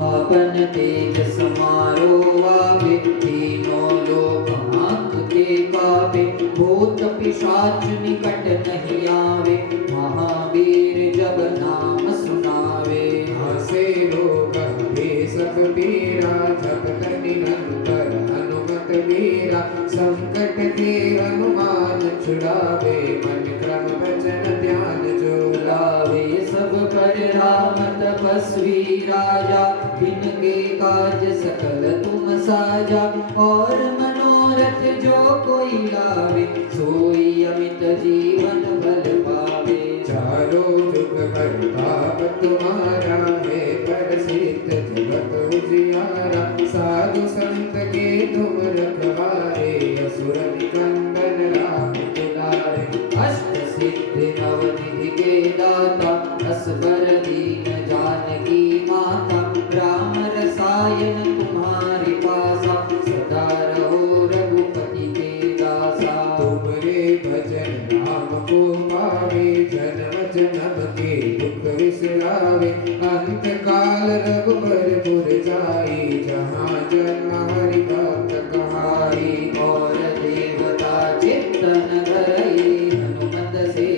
आपन तेज समारो आवे, तीनों लोक आँख के काबे। भूत पिशाच निकट नहीं आवे, महावीर जब नाम सुनावे। हासे लोग हे सब पीरा, जपत निरंतर हनुमत वीरा। संकट के हनुमान छुड़ावे, मन क्रम वचन ध्यान जो लावे। सब पर राम तपस्वी राजा, बिनके काज सकल तुम साजा। और मनोरथ जो कोई लावे, सोई अमित जीवन बल पावे। चारों जुग प्रताप तुम्हारा है, प्रसिद्ध जगत उजियारा। साधु संत के तुम रखवारे, असुर निकंदन राम दुलारे। अष्ट सिद्धि नवनिधि के दाता, असबर दीन जानकी माता। राम रसायन तुम्हारे पासा, सदा रहो रघुपति के दासा। तुमरे भजन नाम को पावे, जन्म जन्म के दुख विसरावे। अंत काल रघुबर जाई, जहाँ जन्म हरि भक्त कहाई। और देवता चित्तन धरई, हनुमत से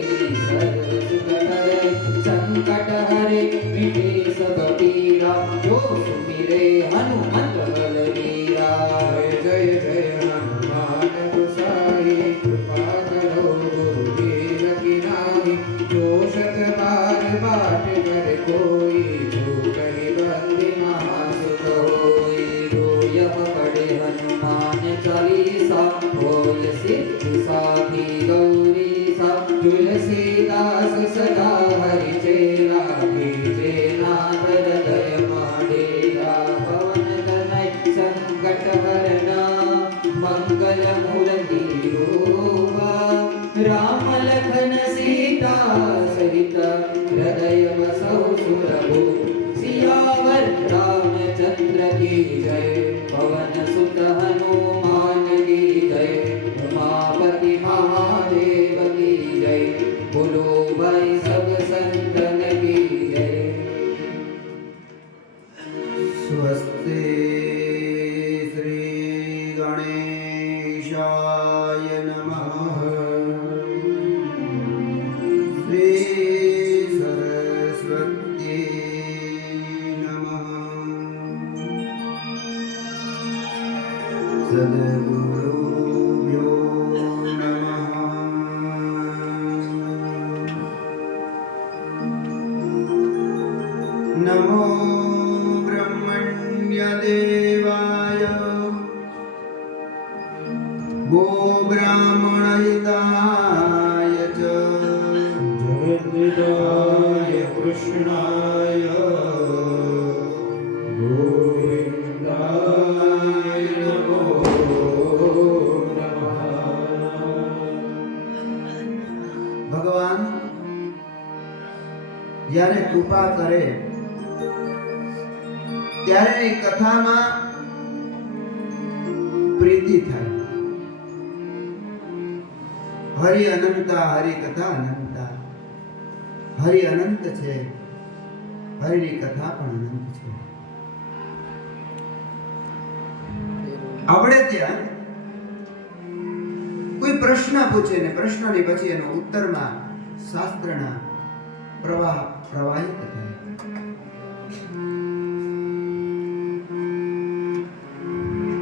सर्व सुख करई। संकट हरे मिटे सब पीरा, जो सुमिरे हनुमत बलवीरा। जय जय जय हनुमान गोसाई, कृपा करो गुरुदेव की नाई। जो शत बार बाट कर कोई, जो कहि बंदी महासुख होई। रोयम पढ़े हनुमान चालीसा, होय सिद्धि साखी गौरी सा। तुलसीदास सदा हरि चेला, कीजे नाथ हृदय माडेला। पवन तनय संकट हरना, मंगल मूर्ति रूपा। राम लखन सीता सहित, हृदय बसहु सुरभूप। सियावर रामचंद्र की जय, पवन सुत हनुमान की जय। उमापति महादेव की जय, बोलो भाई सब संतन की जय। स्वस्ति श्री गणेशाय नमः। श्री सरस्वती नमः। सद्गुरुभ्यो नमः। नमो देवाय गो ब्राह्मणहिताय च, जगद्विदाय कृष्णाय गोविन्दाय नमो नमः। भगवान જ્યારે કૃપા કરે ત્યારે એ કથામાં પ્રીતિ થાય. હરિ અનંતા, હરિ કથા અનંતા. હરિ અનંત છે, હરિની કથા પણ અનંત છે. આપણે ત્યાં કોઈ પ્રશ્ન પૂછે ને પ્રશ્નની પછી એનો ઉત્તરમાં શાસ્ત્રના પ્રવાહિત થાય.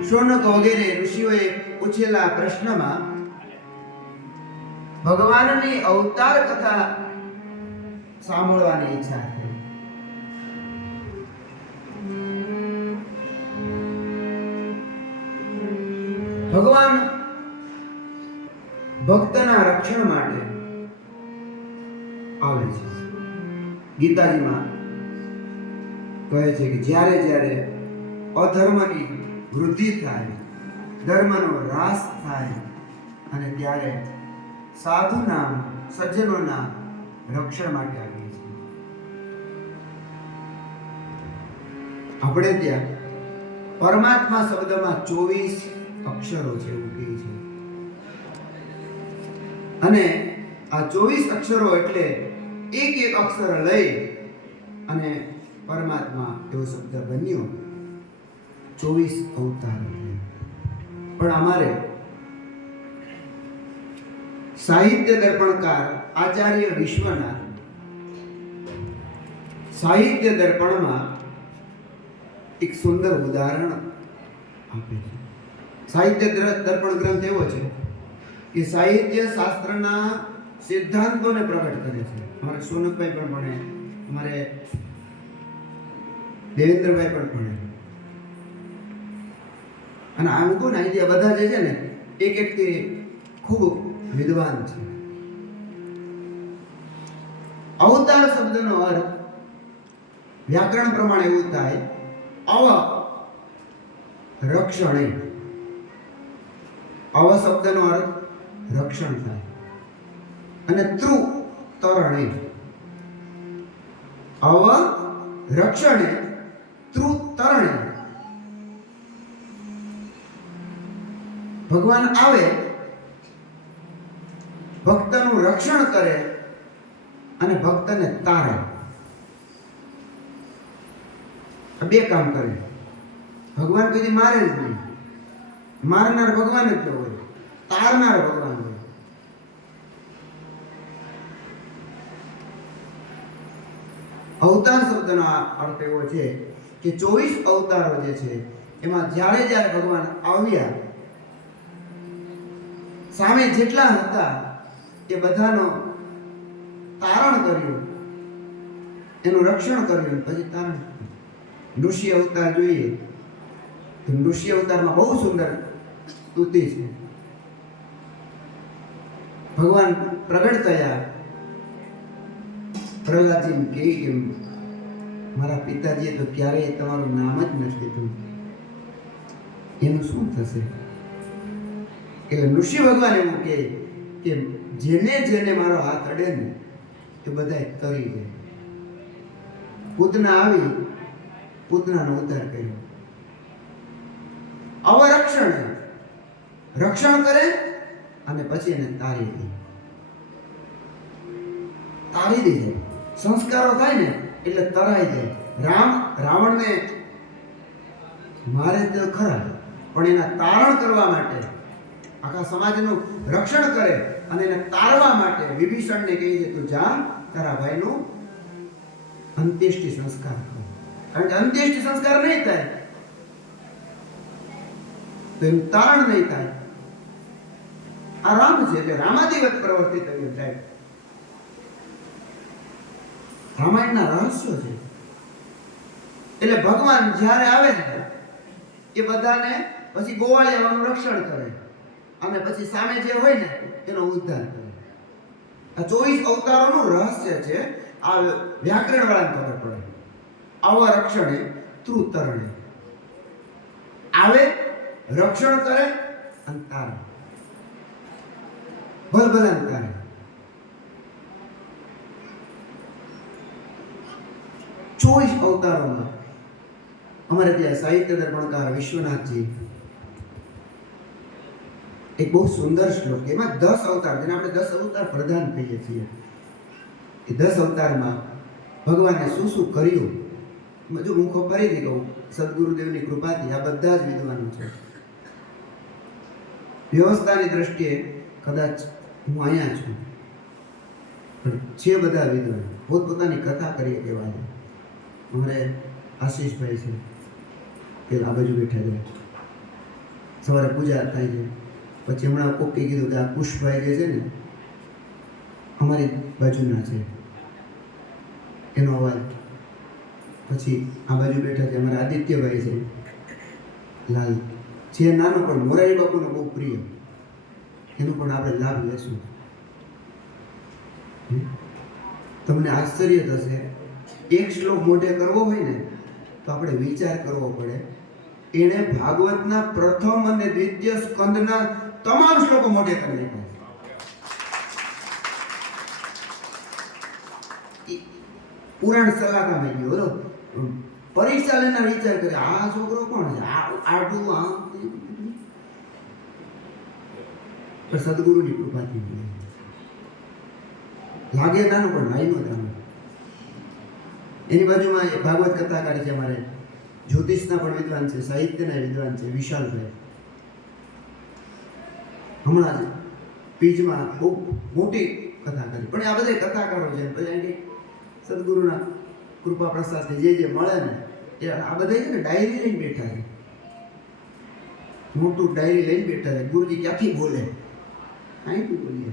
શૌનક વગેરે ઋષિઓએ પૂછેલા પ્રશ્નમાં ભગવાનની અવતાર કથા સાંભળવાની ઈચ્છા થઈ. ભગવાન ભક્તના રક્ષણ માટે આવે છે. ગીતાજીમાં કહે છે કે જ્યારે જ્યારે અધર્મની વૃદ્ધિ થાય, ધર્મનો હ્રાસ થાય અને ત્યારે સાધુના, સજ્જનોના રક્ષણ માટે આવીએ છીએ. આપણે ત્યાં પરમાત્મા શબ્દમાં 24 અક્ષરો છે એવું કહે છે. અને આ 24 અક્ષરો એટલે એક એક અક્ષર લઈ અને પરમાત્મા એવો શબ્દ બન્યો. 24 અવતાર. પણ અમારે સાહિત્ય દર્પણકાર આચાર્ય વિશ્વનાથ સાહિત્ય દર્પણમાં એક સુંદર ઉદાહરણ આપે છે. સાહિત્ય દર્પણ ગ્રંથ એવો છે કે સાહિત્ય શાસ્ત્રના સિદ્ધાંતોને પ્રગટ કરે છે. અમારે સોનકભાઈ પણ ભણે, અમારે દેવેન્દ્રભાઈ પણ ભણે. અને આમ કહું ને અહીંયા બધા જે છે ને એક એકથી ખૂબ વિદ્વાન છે. અવતાર શબ્દનો અર્થ વ્યાકરણ પ્રમાણે એવું થાય અવ રક્ષણે. અવ શબ્દનો અર્થ રક્ષણ થાય અને તૃ તરણે. અવ રક્ષણે તૃ તરણે. ભગવાન આવે, ભક્તનું રક્ષણ કરે અને ભક્તને તારે. બે કામ કરે. ભગવાન કદી મારે જ નહીં. મારનાર ભગવાન જ ન હોય, તારનાર ભગવાન હોય. અવતાર શબ્દનો અર્થ એવો છે કે 24 અવતારો જે છે એમાં જ્યારે જ્યારે ભગવાન આવ્યા, સામે જેટલા હતા એ બધાનો તારણ કર્યું, એનું રક્ષણ કર્યું, પછી તારણ. નૃષિ અવતાર જોઈએ તો નૃષિ અવતારમાં બહુ સુંદર સ્તુતિ છે. ભગવાન પ્રગટ થયા, પ્રહલાદજીને કહે કે મારા પિતાજીએ તો ક્યારેય તમારું નામ જ નથી લીધું, એનું શું થશે? એટલે ઋષિ ભગવાન એવું કહે કે જેને જેને મારો હાથ અડે ને એ બધા તરી જાય. પૂતના આવી, પૂતનાનો ઉદ્ધાર કર્યો. અવરક્ષણ, રક્ષણ કરે અને પછી એને તારી દે. તારી દે જાય. સંસ્કારો થાય ને એટલે તરાઈ જાય. રાવણને મારે તો ખરા, પણ એના તારણ કરવા માટે, આખા સમાજનું રક્ષણ કરે અને એને તારવા માટે વિભીષણને કહે છે તું જા, તારા ભાઈનું અંત્યેષ્ટિ સંસ્કાર કર. કારણ કે અંત્યેષ્ટિ સંસ્કાર નહીં થાય તો એનું તારણ નહીં થાય. આ રામ છે એટલે રામાદિવત પ્રવર્તિત થયું થાય. રામાયણના રહસ્યો છે. એટલે ભગવાન જ્યારે આવે ને એ બધાને પછી ગોવાળિયાનું રક્ષણ કરે અને પછી સામે જે હોય ને એનો ઉદ્ધાર કરે. આ 24 અવતારોનું રહસ્ય છે. આ વ્યાકરણ વાળાને ખબર પડે. આવા રક્ષણે તૃતરણે. આવે, રક્ષણ કરે અને તારે. ભલભલાને તારે. ચોવીસ અવતારોમાં અમારે ત્યાં સાહિત્ય દર્પણકાર વિશ્વનાથજી એક બહુ સુંદર શ્લોક, એમાં 10 અવતાર, જેને આપણે 10 અવતાર પ્રદાન કહીએ છીએ, એ 10 અવતારમાં ભગવાને શું શું કર્યું. જો હું ફરીથી કહું, સદગુરુદેવની કૃપાથી આ બધા જ વિદ્વાનો છે. વ્યવસ્થાની દ્રષ્ટિએ કદાચ હું અહીંયા છું, પણ છે બધા વિદ્વાનો. પોતપોતાની કથા કરીએ કેવા છે. અમારે આશીષભાઈ છે કે આ બાજુ બેઠા છે, સવારે પૂજા થાય છે. પછી હમણાં કોકે કીધું કે આ પુષ્પભાઈ જે છે ને અમારી બાજુના છે, એનો અવાજ. પછી આ બાજુ બેઠા છે અમારા આદિત્યભાઈ છે, લાલ જે નાનો પણ મોરારી બાપુનો બહુ પ્રિય, એનો પણ આપણે લાભ લેશું. તમને આશ્ચર્ય થશે, એક શ્લોક મોઢે કરવો હોય ને તો આપણે વિચાર કરવો પડે. એણે ભાગવતના પ્રથમ અને દ્વિતીય સ્કંદના તમામ શ્લોકો મોઢે કરી નાખ્યા. પુરાણ સલાહમાં ગયો બરોબર, પરીક્ષા લેનાર વિચાર કરે આ છોકરો કોણ છે, આડું આમ. પણ સદગુરુની કૃપાથી લાગે નાનું પણ નાઈનો નાનું. એની બાજુમાં એક ભાગવત કથાકાર છે અમારે, જ્યોતિષના પણ વિદ્વાન છે, સાહિત્યના વિદ્વાન છે, વિશાલભાઈ. હમણાં જ પીજમાં બહુ મોટી કથા કરી. પણ આ બધા કથાકારો છે. પછી એમ કે સદગુરુના કૃપા પ્રસાદથી જે મળે ને એ આ બધા છે ને ડાયરી લઈને બેઠા છે. મોટું ડાયરી લઈને બેઠા છે. ગુરુજી ક્યાંથી બોલે, અહીંથી બોલીએ.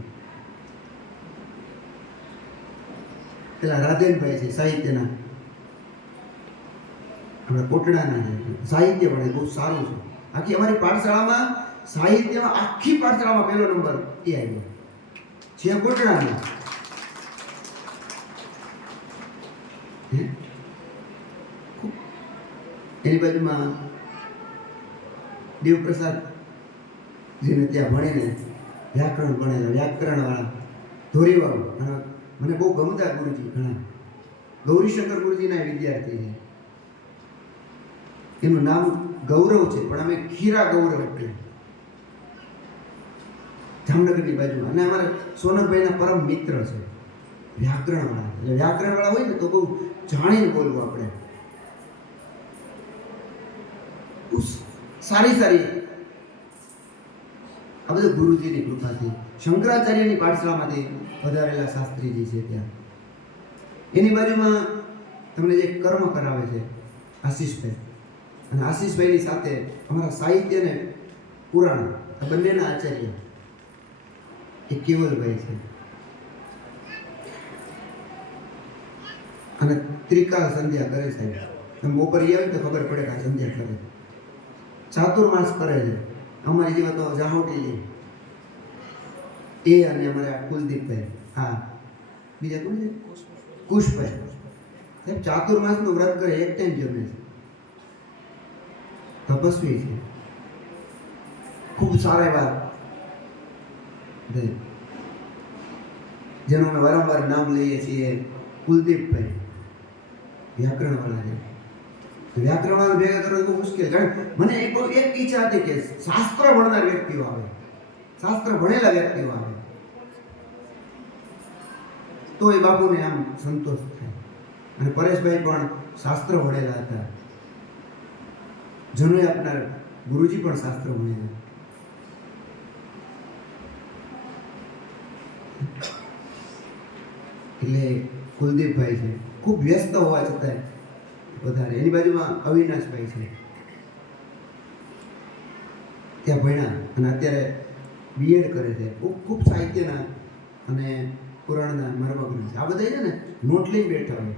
પેલા રાધેનભાઈ છે સાહિત્યના, આપણા કોટડાના છે, સાહિત્ય પણ બહુ સારું છે. આખી અમારી પાઠશાળામાં સાહિત્યમાં આખી પાઠશાળામાં પહેલો નંબર એ આવ્યો છે કોટડાનો. એની બાજુમાં દેવપ્રસાદ જેને ત્યાં ભણીને વ્યાકરણ ભણેલા, વ્યાકરણવાળા ધોરીવાળો, અને મને બહુ ગમતા ગુરુજી ઘણા. ગૌરીશંકર ગુરુજીના વિદ્યાર્થી છે. એનું નામ ગૌરવ છે, પણ અમે ખીરા ગૌરવ એટલે જામનગરની બાજુમાં. અને અમારા સોનકભાઈના પરમ મિત્ર છે, વ્યાકરણવાળા. એટલે વ્યાકરણવાળા હોય ને તો બહુ જાણીને બોલવું આપણે. સારી આ બધું ગુરુજીની કૃપાથી, શંકરાચાર્યની પાઠશાળામાંથી વધારેલા શાસ્ત્રીજી છે ત્યાં. એની બાજુમાં તમને જે કર્મ કરાવે છે આશીષભાઈ, અને આશીષભાઈની સાથે અમારા સાહિત્ય ને પુરાણ આ બંનેના આચાર્ય એ કેવલભાઈ છે. અને ત્રિકાળ સંધ્યા કરે સાહેબ. તમે બપોરે આવે તો ખબર પડે કે આ સંધ્યા કરે. ચાતુર્માસ કરે છે. અમારી જેવા તો જાહોટી એ, અને અમારા કુલદીપભાઈ, હા બીજા કોણ છે, કુશભાઈ સાહેબ, ચાતુર્માસનું વ્રત કરે, એક ટાઈમ જમે છે, તપસ્વી છે, ખૂબ સારા એવા જેનું અમે વારંવાર નામ લઈએ છીએ, કુલદીપભાઈ વ્યાકરણવાળા છે. વ્યાકરણવાળા ભેગા કરવા બહુ મુશ્કેલ. કારણ મને એક ઈચ્છા હતી કે શાસ્ત્ર ભણનાર વ્યક્તિઓ આવે, શાસ્ત્ર ભણેલા વ્યક્તિઓ આવે, તો એ બાપુને આમ સંતોષ થાય. અને પરેશભાઈ પણ શાસ્ત્ર ભણેલા હતા, જનોય આપનાર ગુરુજી પણ શાસ્ત્ર ભણેલા. એટલે કુલદીપભાઈ છે, ખૂબ વ્યસ્ત હોવા છતાં વધારે. એની બાજુમાં અવિનાશભાઈ છે, ત્યાં ભણ્યા અને અત્યારે બીએડ કરે છે. ખૂબ સાહિત્યના અને પુરાણના મર્મગ્ન છે. આ બધા છે ને નોટ લઈને બેઠા હોય.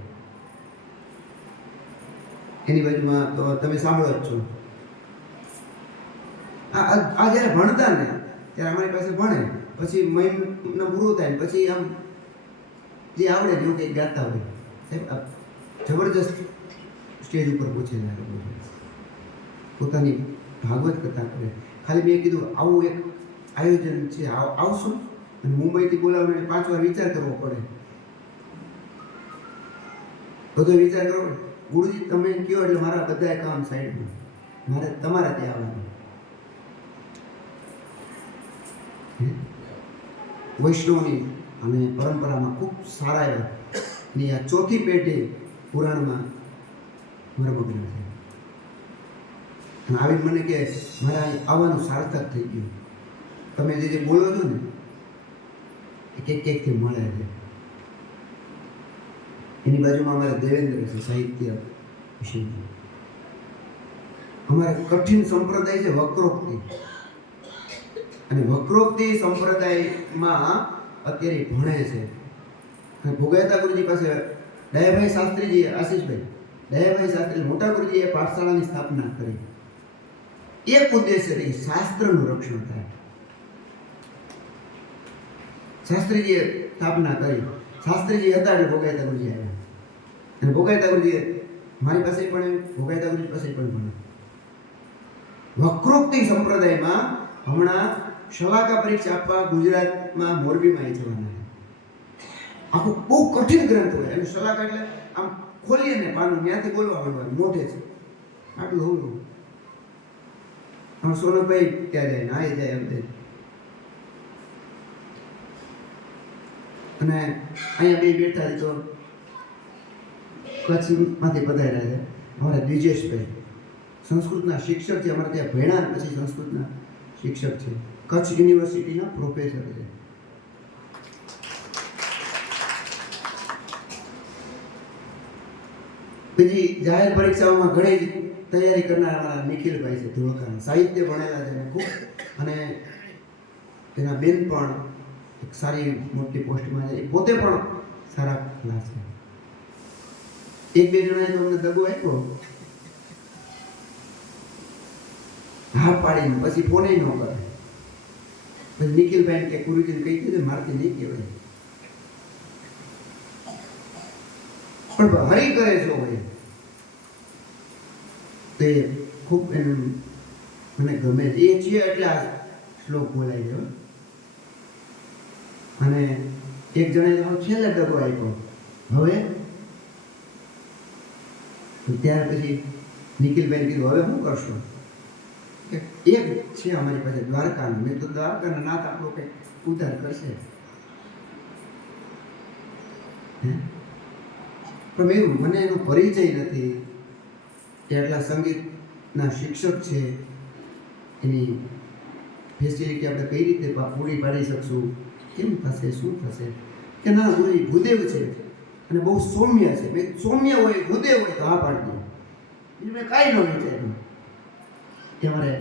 એની બાજુમાં તો તમે સાંભળો જ છો. આ જ્યારે ભણતા ને ત્યારે અમારી પાસે ભણે, પછી મહિનો પૂરું થાય ને પછી આમ જે આવડે ને એવું કંઈક ગાતા હોય સાહેબ. જબરજસ્ત સ્ટેજ ઉપર પહોંચેલા લોકો પોતાની ભાગવત કથા કરે. ખાલી મેં કીધું આવું એક આયોજન છે, આવશું, અને મુંબઈથી બોલાવીને 5 વાર વિચાર કરવો પડે, બધો વિચાર કરવો પડે. ગુરુજી તમે કહો એટલે મારા બધા કામ સાઈડમાં, મારે તમારા ત્યાં આવવાનું. વૈષ્ણવની અને પરંપરામાં ખૂબ સારા એવા ની આ ચોથી પેઢી પુરાણમાં મર્મગ્ન છે. અને આવીને મને કે મારા અહીં આવવાનું સાર્થક થઈ ગયું. તમે જે બોલો છો ને એ ક્યાંકથી મળે છે. એની બાજુમાં અમારે દેવેન્દ્ર છે, સાહિત્ય વિશે. અમારે કઠિન સંપ્રદાય છે વક્રોક્તિ, અને વક્રોક્તિ સંપ્રદાયમાં અત્યારે ભણે છે. અને ભોગાયતા ગુરુજી પાસે દયાભાઈ શાસ્ત્રીજી, આશીષભાઈ દયાભાઈ શાસ્ત્રી મોટા ગુરુજીએ પાઠશાળાની સ્થાપના કરી. એક ઉદ્દેશ્ય છે શાસ્ત્રનું રક્ષણ થાય. શાસ્ત્રીજીએ સ્થાપના કરી. શાસ્ત્રીજી હતા એટલે ભોગાયતા ગુરુજી આવ્યા. અને ભોગાયતા ગુરુજીએ મારી પાસે પણ, ભોગાયતા ગુરુજી પાસે પણ ભણ્યું. વક્રોક્તિ સંપ્રદાયમાં હમણાં શલાકા પરીક્ષા આપવા ગુજરાતમાં મોરબીમાં જવાના. આખું બહુ કઠિન ગ્રંથ હોય, અને શલાકા એટલે આમ ખોલીએ ને પાનું ત્યાંથી બોલવા માંડવાનું, મોઢે છે આટલું હોવું. સોનકભાઈ ત્યાં જાય, નાય જાય એમ જાય. અને અહીંયા બે બેઠા તો કચ્છમાંથી પધાર્યા છે અમારા દ્વિજેશભાઈ, સંસ્કૃતના શિક્ષક છે, અમારે ત્યાં ભણ્યા ને પછી સંસ્કૃતના શિક્ષક છે, કચ્છ યુનિવર્સિટીના પ્રોફેસર છે. બીજી જાહેર પરીક્ષાઓમાં ઘણી જ તૈયારી કરનાર અમારા નિખિલભાઈ છે ધોળકાના, સાહિત્ય ભણેલા છે ખૂબ, અને તેના બેન પણ એક સારી મોટી પોસ્ટમાં છે, એ પોતે પણ સારા ક્લાસ છે. એક બે જણાએ તો અમને દગો આપ્યો, હા પાડીને પછી ફોને ન કરે. પછી નિખિલભાઈ કે ગુરુજીને કહી દીધું મારથી નહીં કહેવાય, પણ હરી કરે છો ભાઈ તે ખૂબ એનું મને ગમે છે. એ છે એટલે આ શ્લોક બોલાય છે. અને એક જણાએ તો છેલ્લે દગો આપ્યો. હવે ત્યાર પછી નિખિલભાઈ કીધું હવે શું કરશો? એક છે અમારી પાસે દ્વારકાનું, મેં તો દ્વારકાના નાથ આપણો કંઈક ઉદ્ધાર કરશે. પણ એવું મને એનો પરિચય નથી કે આટલા સંગીતના શિક્ષક છે, એની ફેસિલિટી આપણે કઈ રીતે પૂરી પાડી શકશું, કેમ થશે, શું થશે? કે ના ગુરુજી ભૂદેવ છે અને બહુ સૌમ્ય છે. મેં સૌમ્ય હોય ભૂદેવ હોય તો હા પાડી દો, બીજું મેં કાંઈ ન વિચાર્યું. કે અમારે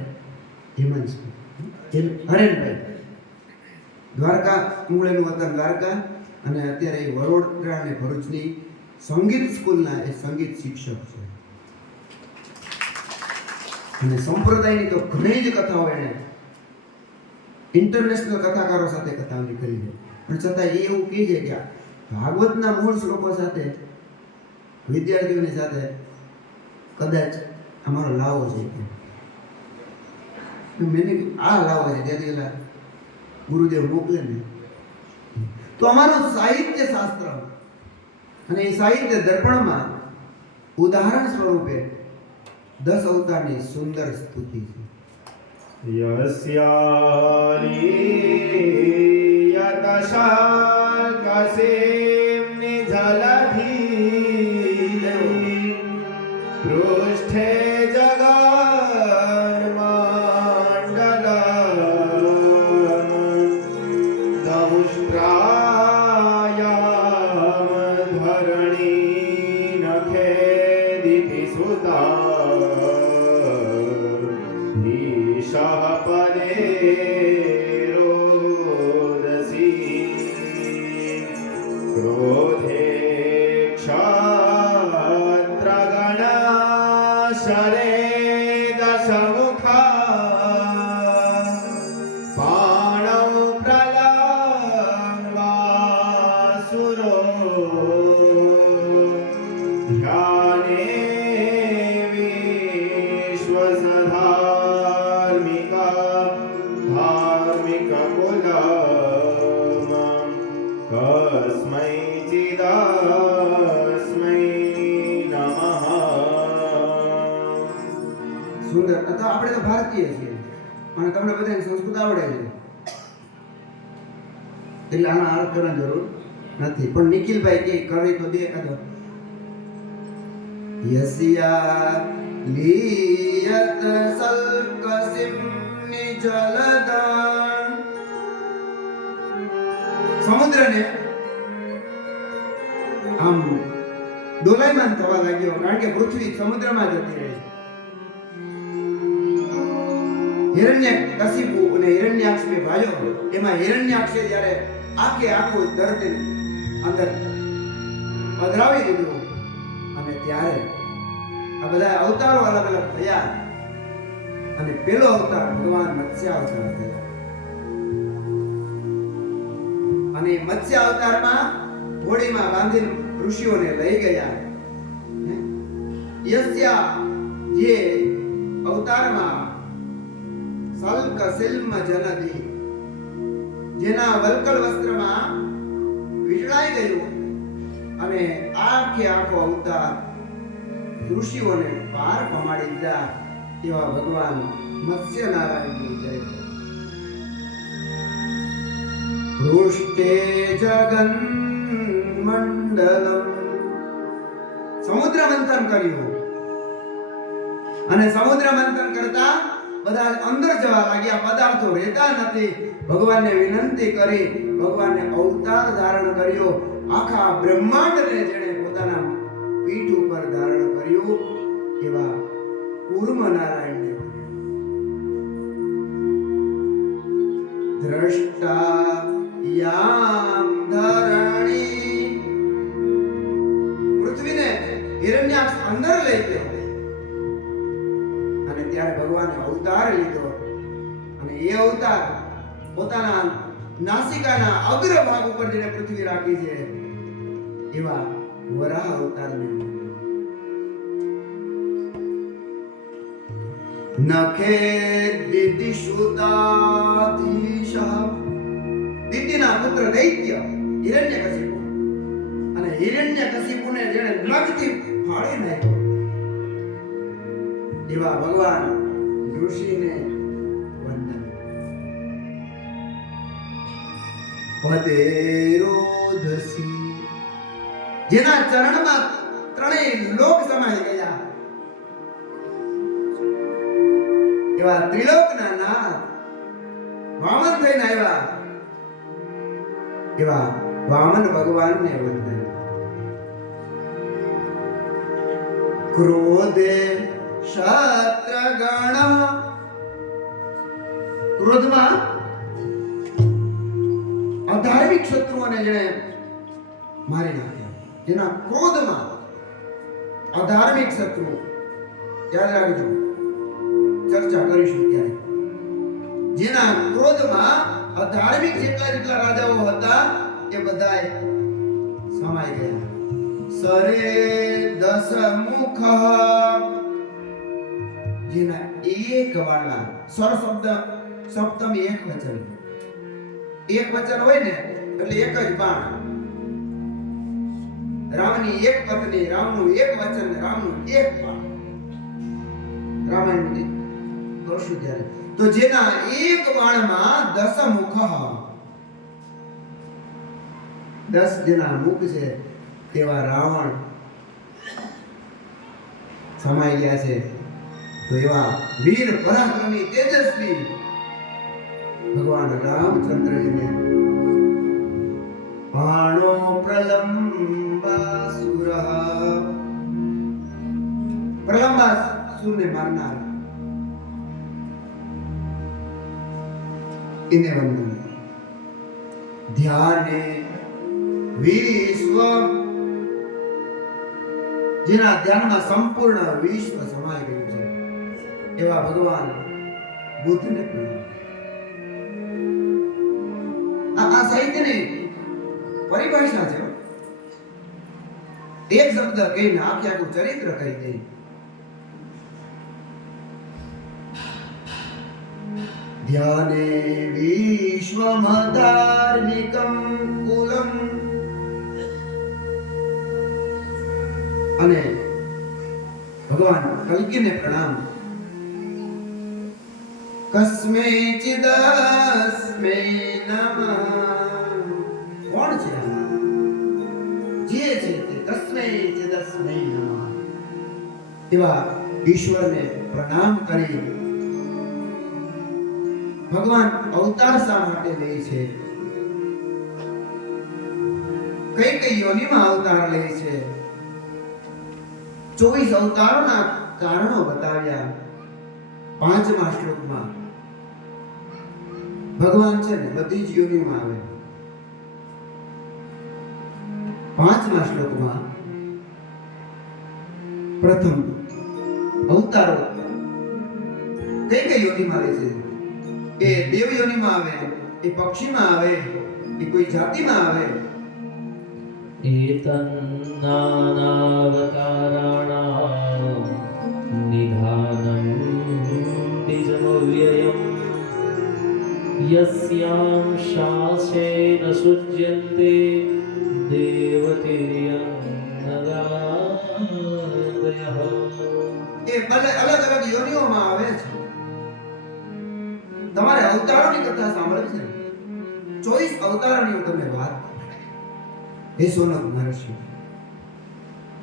હેમંત હરેનભાઈ દ્વારકા, મૂળેનું વતન દ્વારકા, અને અત્યારે એ વડોદરા અને ભરૂચની સંગીત સ્કૂલના એ સંગીત શિક્ષક છે. અને સંપ્રદાયની તો ઘણી જ કથાઓ એણે ઇન્ટરનેશનલ કથાકારો સાથે કથાઓની કરી છે. પણ છતાં એ એવું કહે છે કે ભાગવતના મૂળ શ્લોકો સાથે વિદ્યાર્થીઓની સાથે કદાચ અમારો લાવો છે. મેં આ લાવો છે ત્યાંથી એલા ગુરુદેવ મોકલે ને તો અમારું સાહિત્ય શાસ્ત્ર અને એ સાહિત્ય દર્પણમાં ઉદાહરણ સ્વરૂપે 10 અવતારની સુંદર સ્તુતિ છે. યસ્યાલી યતશાકસેમ્નિ જલધિ પૃષ્ઠે સુંદર. અથવા આપણે તો ભારતીય છીએ અને તમને બધાને સંસ્કૃત આવડે છે એટલે આના અર્થ કરવાની જરૂર નથી. પણ નિખિલભાઈ કે કરી તો દે કાદો યસ્યા લીયત સલ્કસિમ નિજલદાન. સમુદ્રને આમ ડોલાયમાન થવા લાગ્યો કારણ કે પૃથ્વી સમુદ્રમાં જતી રહી. હિરણ્યકશિપુ અને હિરણ્યાક્ષ બે ભાઈઓ, એમાં હિરણ્યાક્ષે જ્યારે આખું ધરતી અંદર પધરાવી દીધું અને ત્યારે આ બધા અવતારો અલગ અલગ થયા અને પેલો અવતાર ભગવાન મત્સ્ય અવતાર થયા. અને મત્સ્ય અવતારમાં હોડીમાં બાંધીને ઋષિઓને લઈ ગયા. યસ્યા જે અવતારમાં સલ્ક સિલ્મ જનદી, જેના વલ્કલ વસ્ત્રમાં વીજળાઈ ગયું અને આખો અવતાર ઋષિઓને પાર પમાડી દીધા એવા ભગવાન મત્સ્ય નારાયણની જય. પૃષ્ઠે જગન મંડલમ સમુદ્ર મંથન કર્યું અને સમુદ્ર મંથન કરતા બધા અંદર જવા લાગ્યા, પદાર્થો રહેતા નથી. ભગવાનને વિનંતી કરી ભગવાનને અવતાર ધારણ કર્યો. આખા બ્રહ્માંડને જેણે પોતાના પીઠ ઉપર ધારણ કર્યું એવા કૂર્મ નારાયણને દ્રષ્ટા યામ ધરણી, પૃથ્વીને હિરણ્યાક્ષ અંદર લઈ ગયો અને ત્યારે ભગવાને અવતાર લીધો અને એ અવતાર પોતાના નાસિકાના અગ્ર ભાગ ઉપર જેને પૃથ્વી રાખી છે એવા વરાહ અવતારને નખે દિતિ સુતાધીશ, દિતિના પુત્ર દૈત્ય હિરણ્યકશિપુ અને હિરણ્યકશિપુને જેણે નખથી ફાડી નાખ્યો એવા ભગવાન ઋષિને વંદન. પદેરોધસી, જેના ચરણમાં ત્રણેય લોક સમાઈ ગયા એવા ત્રિલોકના નાથ વામન થઈને આવ્યા એવા વામન ભગવાનને વંદન. ક્રોધે શત્રુગણ, ક્રોધમાં અધાર્મિક શત્રુઓને જેણે મારી નાખ્યા, જેના ક્રોધમાં અધાર્મિક શત્રુ, યાદ રાખજો ચર્ચા કરીશું ત્યારે, જેના ક્રોધમાં અધાર્મિક જેટલા રાજાઓ હતા એ બધાય સમાઈ ગયા. સરે દસ મુખ, જેના એક વાળા, સર શબ્દ સપ્તમી એક વચન, એક વચન હોય ને એટલે એક જ બાણ. રામની એક પત્ની, રામનું એક વચન, રામનું એક બાણ. રામાયણ દોષું ત્યારે તો જેના એક બાણમાં 10 મુખ, 10 જેના મુખ છે તેવા રાવણ સમાઈ ગયા છે. તો એવા વીર પરાક્રમી તેજસ્વી ભગવાન રામચંદ્રજીને બાણો પ્રલંબાસુર, પ્રલંબાસુરને મારનાર એને વંદન. ધ્યાને વિશ્વ, જેના ધ્યાનમાં સંપૂર્ણ વિશ્વ સમાઈ ગયું છે એવા ભગવાન બુદ્ધને પ્રણામ. આ સાહિત્યની પરિભાષા છે. એક શબ્દ કહીને આખું ચરિત્ર કહી દે. ધ્યાને વિશ્વમધાર્મિકં કુલમ, અને ભગવાન કલ્કીને પ્રણામ. કસ્મે ચિદસ્મે નમઃ, કોણ છે જે છે તે કસ્મે ચિદસ્મે નમઃ એવા ઈશ્વરને પ્રણામ કરી ભગવાન અવતાર શા માટે લે છે, કઈ કઈ યોનિમાં અવતાર લે છે, 24 અવતારોના કારણો બતાવ્યા 5મા શ્લોકમાં. ભગવાન છે ને બધી જ યોનિમાં આવે. 5મા શ્લોકમાં પ્રથમ અવતારો કઈ કઈ યોનિમાં રહે છે, એ દેવ યોનિમાં આવે, એ પક્ષીમાં આવે, એ કોઈ જાતિમાં આવે. एतन्नानावताराणां निधानं निजमव्ययम् यस्यां शासेन सुज्यन्ते देवतिर्यन्नदादयः. એ અલગ અલગ યોનિઓમાં આવે છે. તમારે અવતારોની કથા સાંભળવી છે, 24 અવતારોની હું તમને વાત. હે સોનક મહર્ષિ,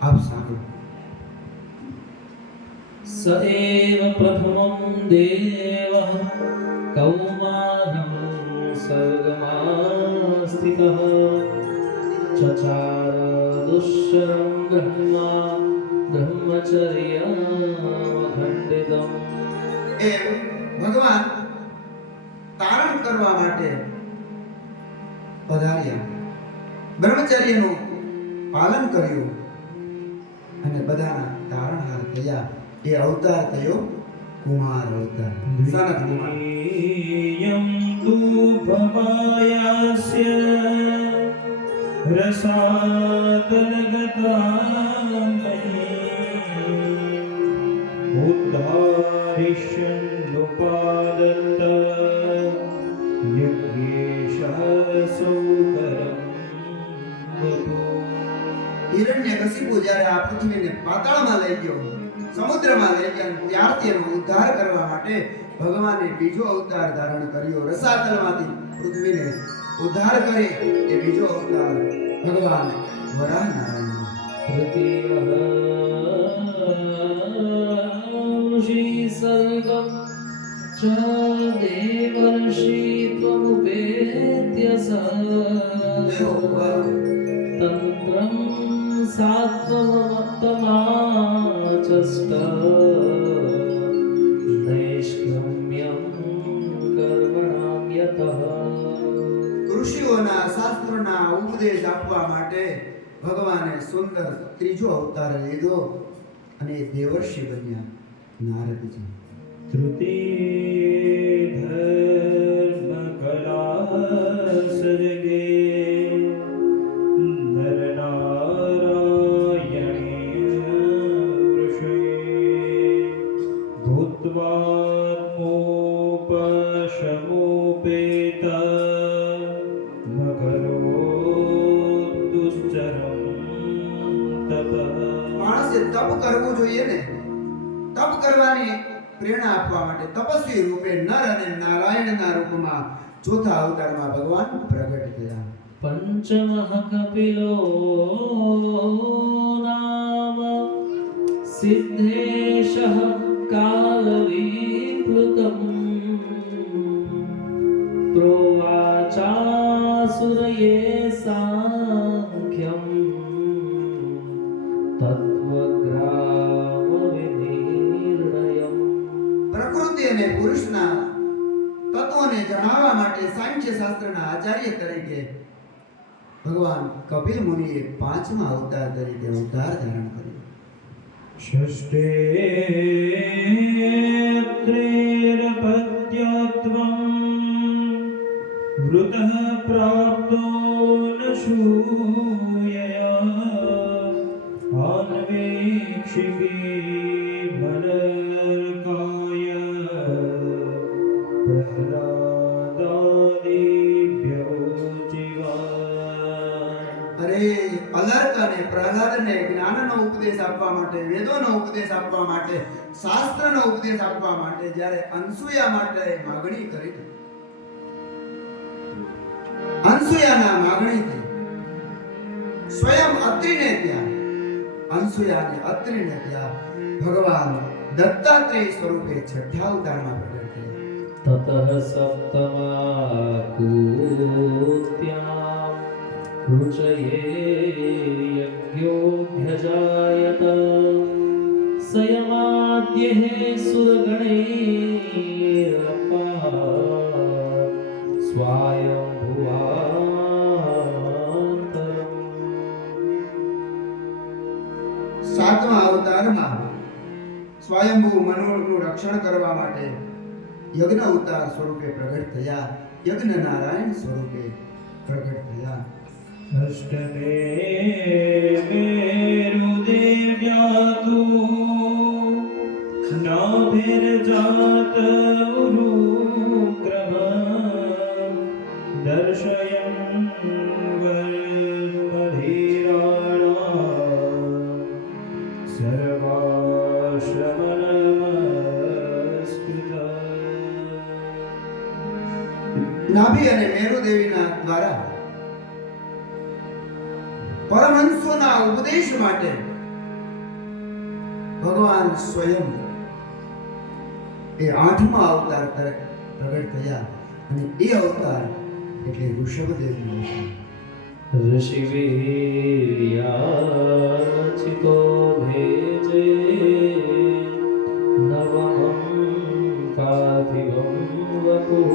આપ સાંભળો. स एव प्रथमं देवः कौमारं सर्गमास्थितः चचार दुश्चरं ब्रह्मचर्यमखण्डितम् એ ભગવાન તારણ કરવા માટે પધાર્યા, બ્રહ્મચર્યનું પાલન કર્યું અને બધાના તારણહાર થયા. એ અવતાર થયો કુમાર અવતાર, સનત કુમાર. યમ તુ ભવાયાસ્ય રસાતલગતામહી ઉદ્ધારિષ્યન્નુપાદત્ત યજ્ઞેશઃ સૌકરં વપુ. હિરણ્યકશિપુ જ્યારે આ પૃથ્વીને પાતાળમાં લઈ ગયો, સમુદ્રમાં લઈ ગયા, ત્યારથી એનો ઉદ્ધાર કરવા માટે ભગવાને બીજો અવતાર ધારણ કર્યો. રસાતલમાંથી પૃથ્વીને ઉદ્ધાર કરે એ બીજો અવતાર ભગવાન વરાહ નારાયણ. तृतीयः ऋषि सर्गं च देवर्षि त्वमुपेत्य स तन्त्रं सात्वमत्तमाचष्ट नैष्क्रम्यं कर्मणां यतः. ઋષિઓના શાસ્ત્રોના ઉપદેશ આપવા માટે ભગવાને સુંદર ત્રીજો અવતાર લીધો અને દેવર્ષિ બન્યા નારદજી. તૃતીય ધર્મ કલા સર્ગે નરનારાયણેય વૃષે ભૂત્વાત્મોપશમોપેત માણસે તપ કરવું જોઈએ ને, તપ કરવાની પ્રેરણા આપવા માટે તપસ્વી રૂપે નર અને નારાયણના રૂપમાં ચોથા અવતારમાં ભગવાન પ્રગટ થયા. पञ्चमः कपिलो नाम सिद्धेशः कालविप्लुतम् प्रोवाचासुरये साङ्ख्यम् तत्त्वग्रामविनिर्णयम्. પ્રકૃતિ અને પુરુષના તત્વોને જણાવવા માટે સાંખ્ય શાસ્ત્રના આચાર્ય તરીકે ભગવાન કપિલ મુનિએ પાંચમા અવતાર તરીકે અવતાર ધારણ કર્યો. ષષ્ઠે ત્રેરપદ્યત્વં વૃતઃ પ્રાપ્તો ન શૂયયા આન્વેક્ષિકી મનર્કાય પ્રહલાદાદિભ્યો જીવાન. અરે અલર્ક અને પ્રહલાદને જ્ઞાનનો ઉપદેશ આપવા માટે, વેદોનો ઉપદેશ આપવા માટે, શાસ્ત્રનો ઉપદેશ આપવા માટે જ્યારે અનસૂયા માટે માગણી કરી, અનસૂયાના માગણીથી સ્વયં અત્રિને ત્યાં, અનસૂયાને અત્રિને ત્યાં ભગવાન દત્તાત્રેય સ્વરૂપે છઠ્ઠા અવતારમાં પ્રગટ થયા. ततः सप्तमाकूत्यां रुचये यज्ञोऽभ्यजायत संयमाद्यः सुरगणैरपा स्वायम्भुवान्तरम्. સાતમા અવતારમાં સ્વયંભૂ મનુનું રક્ષણ કરવા માટે યજ્ઞ અવતાર સ્વરૂપે પ્રગટ થયા, યજ્ઞ નારાયણ સ્વરૂપે પ્રગટ થયા. અષ્ટમે મેરુદેવ્યાતુ નાભિર્જાત ઉરુક્રમ દર્શયન વર્મધીરાણા સર્વાશ્રમનમસ્કૃતા. નાભી અને મેરુ દેવીના દ્વારા પરમહંસોના ઉપદેશ માટે ભગવાન સ્વયં એ 8મા અવતાર પ્રગટ થયા અને એ અવતાર એટલે ઋષભદેવનો અવતાર. ऋषिवीर्याचितो भेजे नवमं पार्थिवं वपुः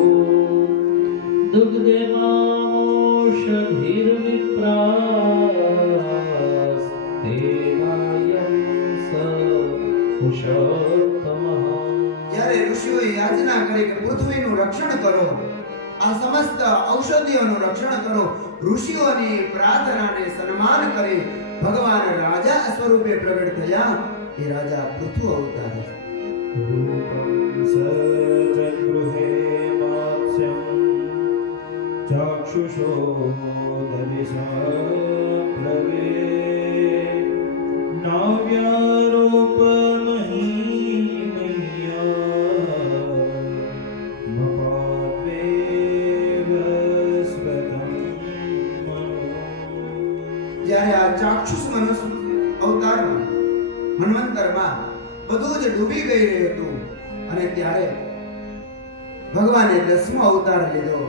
दुग्धे मामोषधीर्विप्रास्तेनायं स पुरुषोत्तमः. જ્યારે ઋષિઓએ યાચના કરી કે પૃથ્વીનું રક્ષણ કરો, આ સમસ્ત ઔષધિઓનું રક્ષણ કરો, ઋષિઓની પ્રાર્થનાને સન્માન કરી ભગવાન રાજા સ્વરૂપે પ્રગટ થયા. એ રાજા પૃથુ અવતાર છે. रूपं सजगृहे मात्स्यं चाक्षुषो ददिशप्रवे नाव्यारोपमहीमय्या मपाद्वेव स्वतं मनो. જ્યારે આ ચાક્ષુષ મનુષ્ય અવતારમાં મન્વંતરમાં બધું જ ડૂબી ગઈ રહ્યું હતું અને ત્યારે ભગવાને 10મો અવતાર લીધો,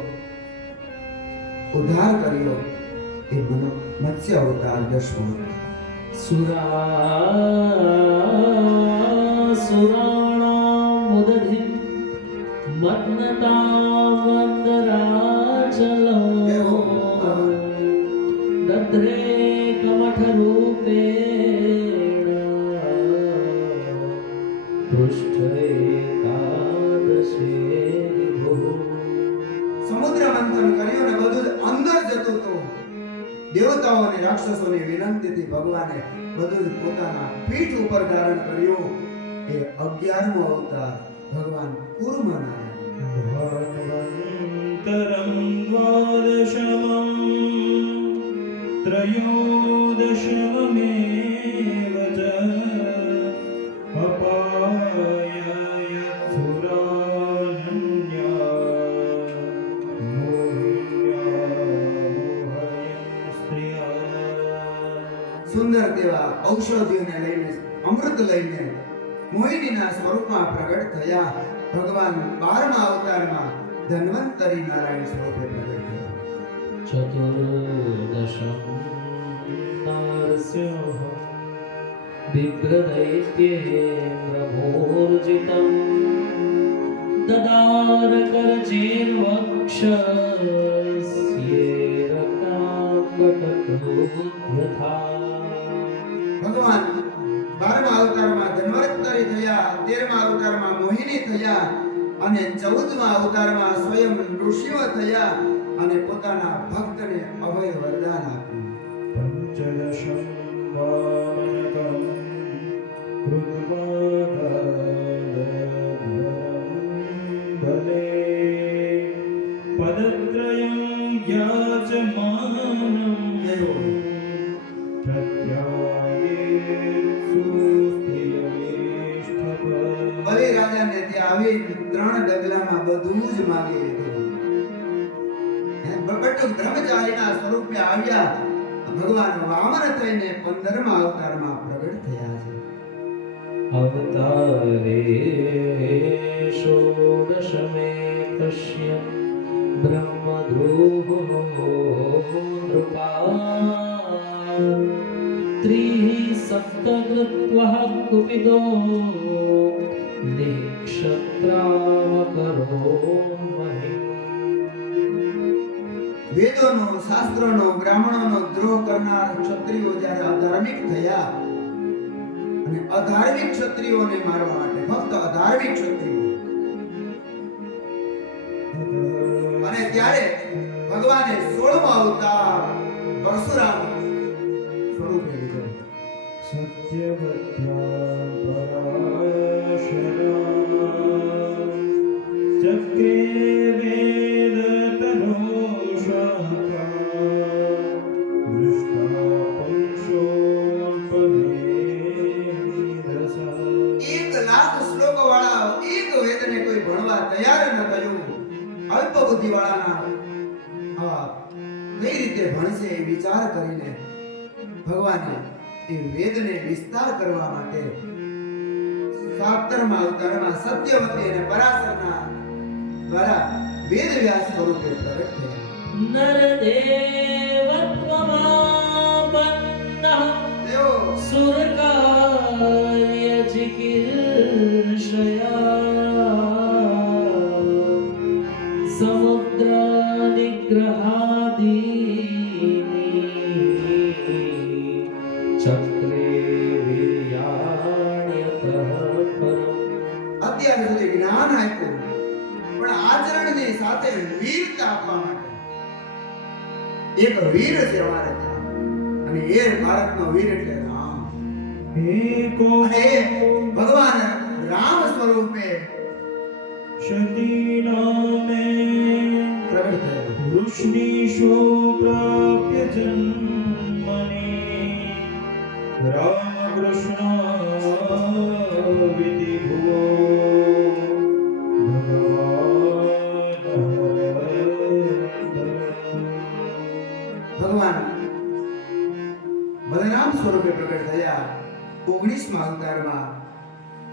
ઉદ્ધાર કર્યો. એ મત્સ્ય અવતાર 10મો અવતાર. सुराणामुदधिं मत्नतावन्दराचलं दध्रे कमठरूपेण पृष्ठे एकादशे विभुः. સમુદ્ર મંથન કર્યું ને બધું જ અંદર જતું હતું. દેવતાઓ અને રાક્ષસોની વિનંતીથી ભગવાને બધું જ પોતાના પીઠ ઉપર ધારણ કર્યું. એ 11મો અવતાર ભગવાન કૂર્મ નારાયણ. भान्वन्तरं द्वादशमं त्रयोदशमेव च अपाययत्सुरानन्या मोहिन्या मोहयन् स्त्रिया. સુંદર તેવા ઔષધિઓને લઈને, અમૃત લઈને મોહિનીના સ્વરૂપમાં પ્રગટ થયા. ભગવાન 12મા અવતારમાં ધન્વંતરી નારાયણ સ્વરૂપે પ્રગટ થયા. चतुर्दशं नारस्यः विप्रदैत्येन्द्रमूर्जितं ददारकरचेर्वक्षस्येरकाकटक्रोध्यथा. ભગવાન 12મા અવતારમાં ધન્વંતરી થયા, 13મા અવતારમાં મોહિની થયા અને 14મા અવતારમાં સ્વયં ઋષિઓ થયા અને પોતાના ભક્તને અભય વરદાન આપ્યું. पञ्चदशं वामनकं कृत्वा बले पदत्रयं याचमानं प्रत्यायेत्सु स्त्रियवेष्टप. બલિ રાજાને ત્યાં આવી 3 ડગલામાં બધું જ માંગી લીધું. બટુક બ્રહ્મચારીના સ્વરૂપે આવ્યા. ભગવાન વામન થઈને 15મા અવતારમાં પ્રગટ થયા છે. अवतारे षोडशमे तस्य ब्रह्मद्रोहो नृपा त्रिः सप्तकृत्वः कुपितो निक्षत्रावकरो महि. વેદોનો, શાસ્ત્રોનો, બ્રાહ્મણોનો દ્રોહ કરનાર ક્ષત્રિયો જ્યારે અધાર્મિક થયા અને અધાર્મિક ક્ષત્રિયોને મારવા માટે, ફક્ત અધાર્મિક ક્ષત્રિયો, અને ત્યારે ભગવાને 16મો અવતાર પરશુરામ સ્વરૂપે લીધો. सत्यवत्या पराशरा चक्रे वेदतनोशाखा दृष्टा पुंसोऽल्पमेधसा. 1 લાખ શ્લોકો વાળા એક વેદને કોઈ ભણવા તૈયાર ન થયું. અલ્પ બુદ્ધિ વાળાના કઈ રીતે ભણશે એ વિચાર કરીને ભગવાને એ વેદને વિસ્તાર કરવા માટે 17મા અવતારમાં સત્યવતી અને પરાશરના દ્વારા વેદ વ્યાસ સ્વરૂપે પ્રગટ થયા. નરદેવત્વમાપન્નઃ તેઓ સુરકાર્ય ચિકીર્ષયા સમુદ્ર નિગ્રહાદીની ચક્રે વીર્યાણ્યતઃ પરમ. અત્યાર સુધી જ્ઞાન આપ્યું, પણ આચરણની સાથે વીરતા આપવા માટે એક વીર છે અમારે ત્યાં, અને એ ભારતનો વીર એટલે રામ. एको અને એ ભગવાન રામ સ્વરૂપે शतीनामे પ્રગટ થયા. वृष्णीषु प्राप्य जन्मनि रामकृष्णाविति भुवो ભગવાન બલરામ સ્વરૂપે પ્રગટ થયા. 19મા અવતારમાં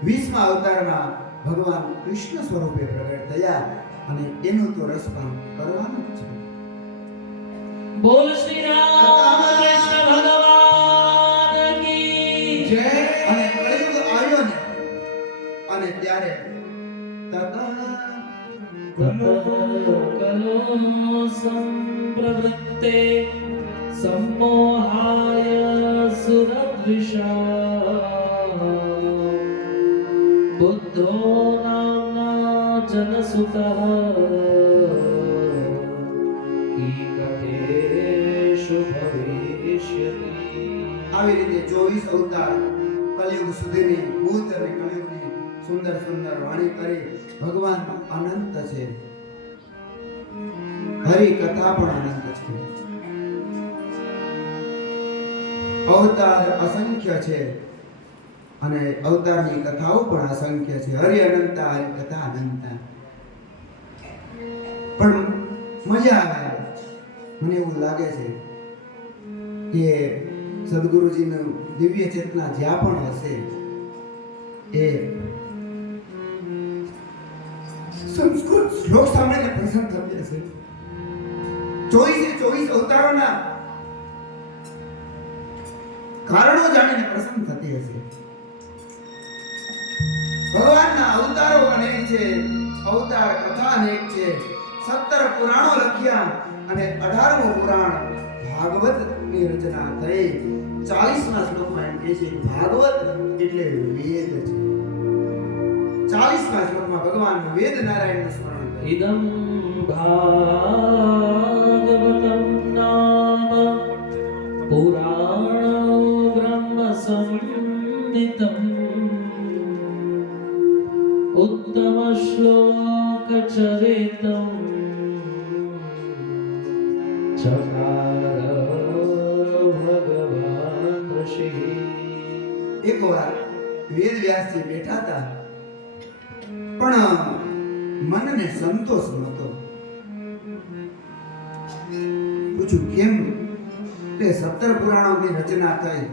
20મા અવતારમાં ભગવાન કૃષ્ણ સ્વરૂપે પ્રગટ થયા, અને એનું તો રસપાન કરવાનું જ છે. બોલ શ્રી રામ કૃષ્ણ ભગવાન કી જય. અને કળિયુગ આવ્યો ને, અને ત્યારે તત કલો સંપ્રવૃત્તે सम्मोहाय सुरद्विषा बुद्धो नाम्ना जनसुतः कीकटेषु भविष्यति. આવી રીતે 24 અવતાર કલયુગ સુધીની બુદ્ધ અને કલયુગની સુંદર સુંદર વાણી કરી. ભગવાન અનંત છે, હરિ કથા પણ અનંત છે, અવતાર અસંખ્ય છે અને અવતારની કથાઓ પણ અસંખ્ય છે. હરિ અનંતા, હરિ કથા અનંતા. પણ મજા આવે, મને એવું લાગે છે કે સદગુરુજીનું દિવ્ય ચેતના જ્યાં પણ હશે એ સંસ્કૃત શ્લોક સાંભળીને પ્રસન્ન થતી હશે. 24 અવતારોના કારણો જાણીને પ્રસન્ન થતી હશે. ભગવાનના અવતારો અનેક છે, અવતાર કથા અનેક છે. 17 પુરાણો લખ્યા અને 18મું પુરાણ ભાગવતની રચના થઈ. 40મા શ્લોકમાં એમ કહે છે ભાગવત એટલે વેદ છે. 40મા શ્લોકમાં ભગવાન વેદ નારાયણનું સ્મરણ કરે. इदं भागवतं नाम पुराणो ब्रह्म संहितम् उत्तम श्लोक चरितं चकार भगवान ऋषि. એકવાર વેદ વ્યાસજી બેઠા હતા, પણ મનને સંતોષ નહોતો. પૂછ્યું કેમ? તે 17 પુરાણોની રચના થઈ.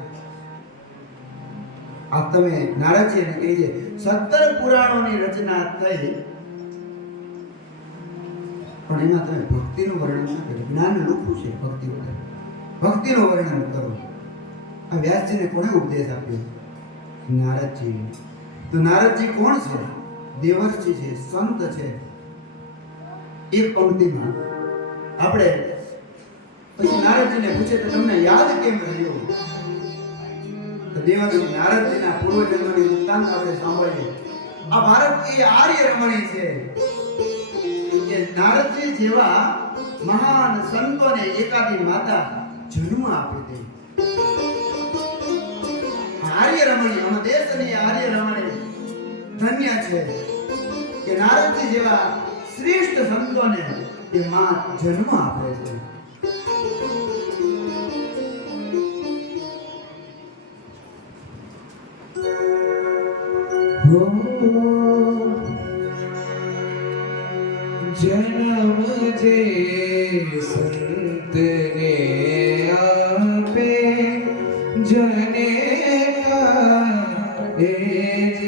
આ તમે નારદજીને કહી છે 17 પુરાણોની રચના થઈ, પણ એમાં તમે ભક્તિનું વર્ણન ના કર્યું. જ્ઞાન લુપ્ત છે, ભક્તિ વગર ભક્તિનું વર્ણન કરો. આ વ્યાસજીને કોણે ઉપદેશ આપ્યો? નારદજી. તો નારદજી કોણ છે? દેવર્ષિ છે, સંત છે. એક પંક્તિમાં આપણે પછી નારદજીને પૂછે તો તમને યાદ કેમ રહ્યો? તો દેવર્ષિ નારદજીના પૂર્વજન્મની વૃત્તાંત આપણે સાંભળીએ. આ ભારત એ આર્ય રમણી છે કે નારદજી જેવા મહાન સંતોને એકાદી માતા જન્મ આપી દે. આર્ય રમણી, આમાં દેશની આર્ય રમણી ધન્ય છે કે નારદજી જેવા શ્રેષ્ઠ સંતોને એ માં જન્મ આપે છે. जन्म जे संतने आपे जने का एज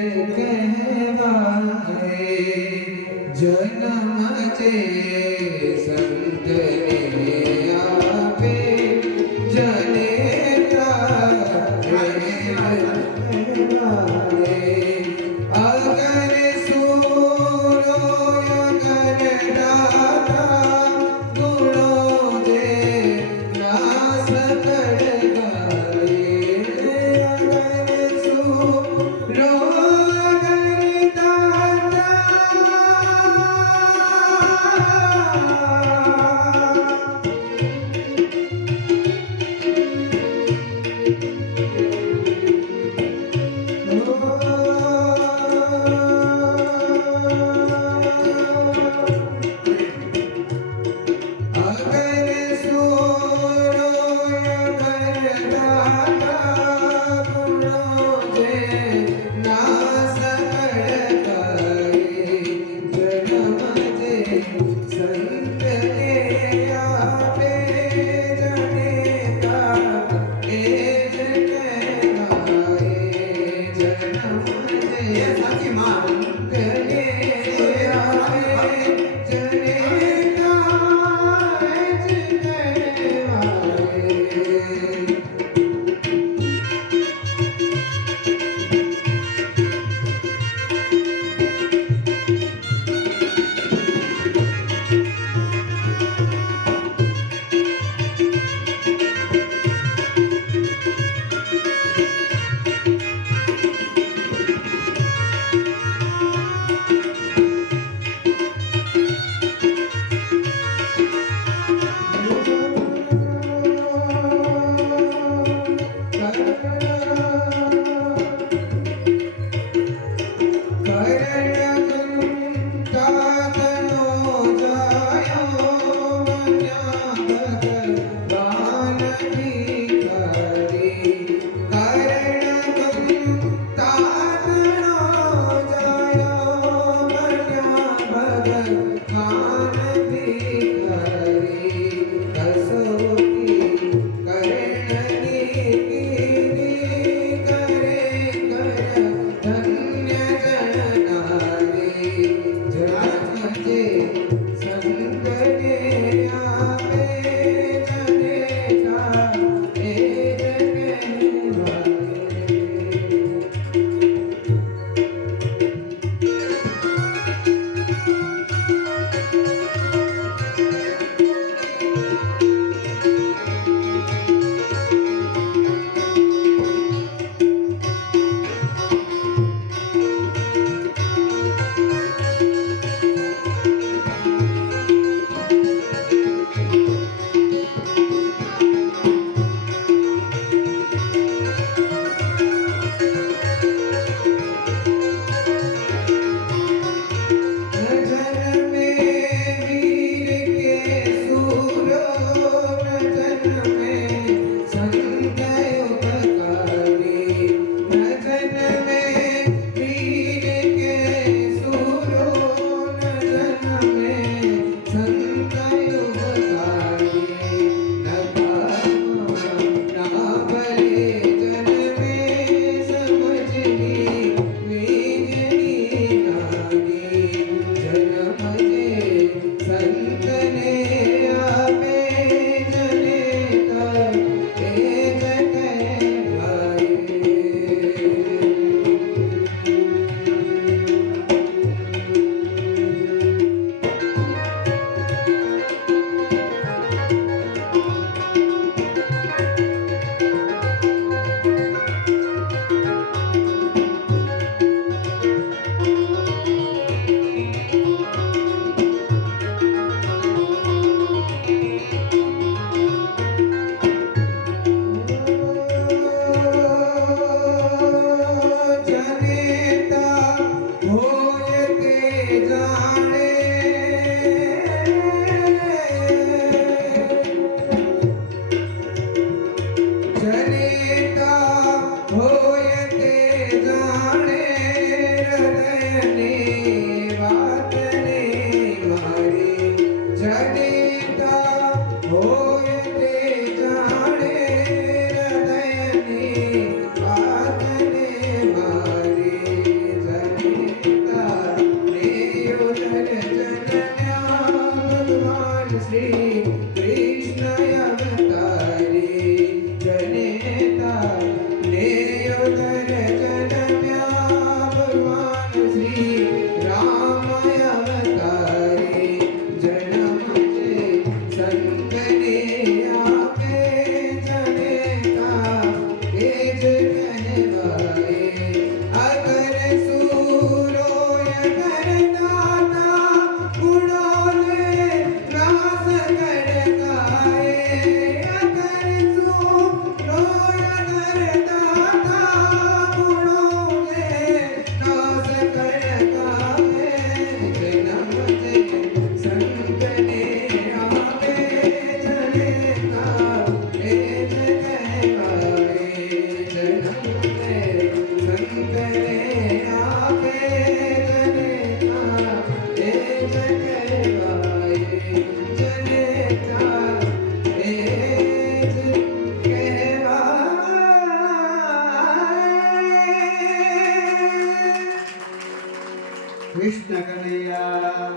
કૃષ્ણ કનૈયા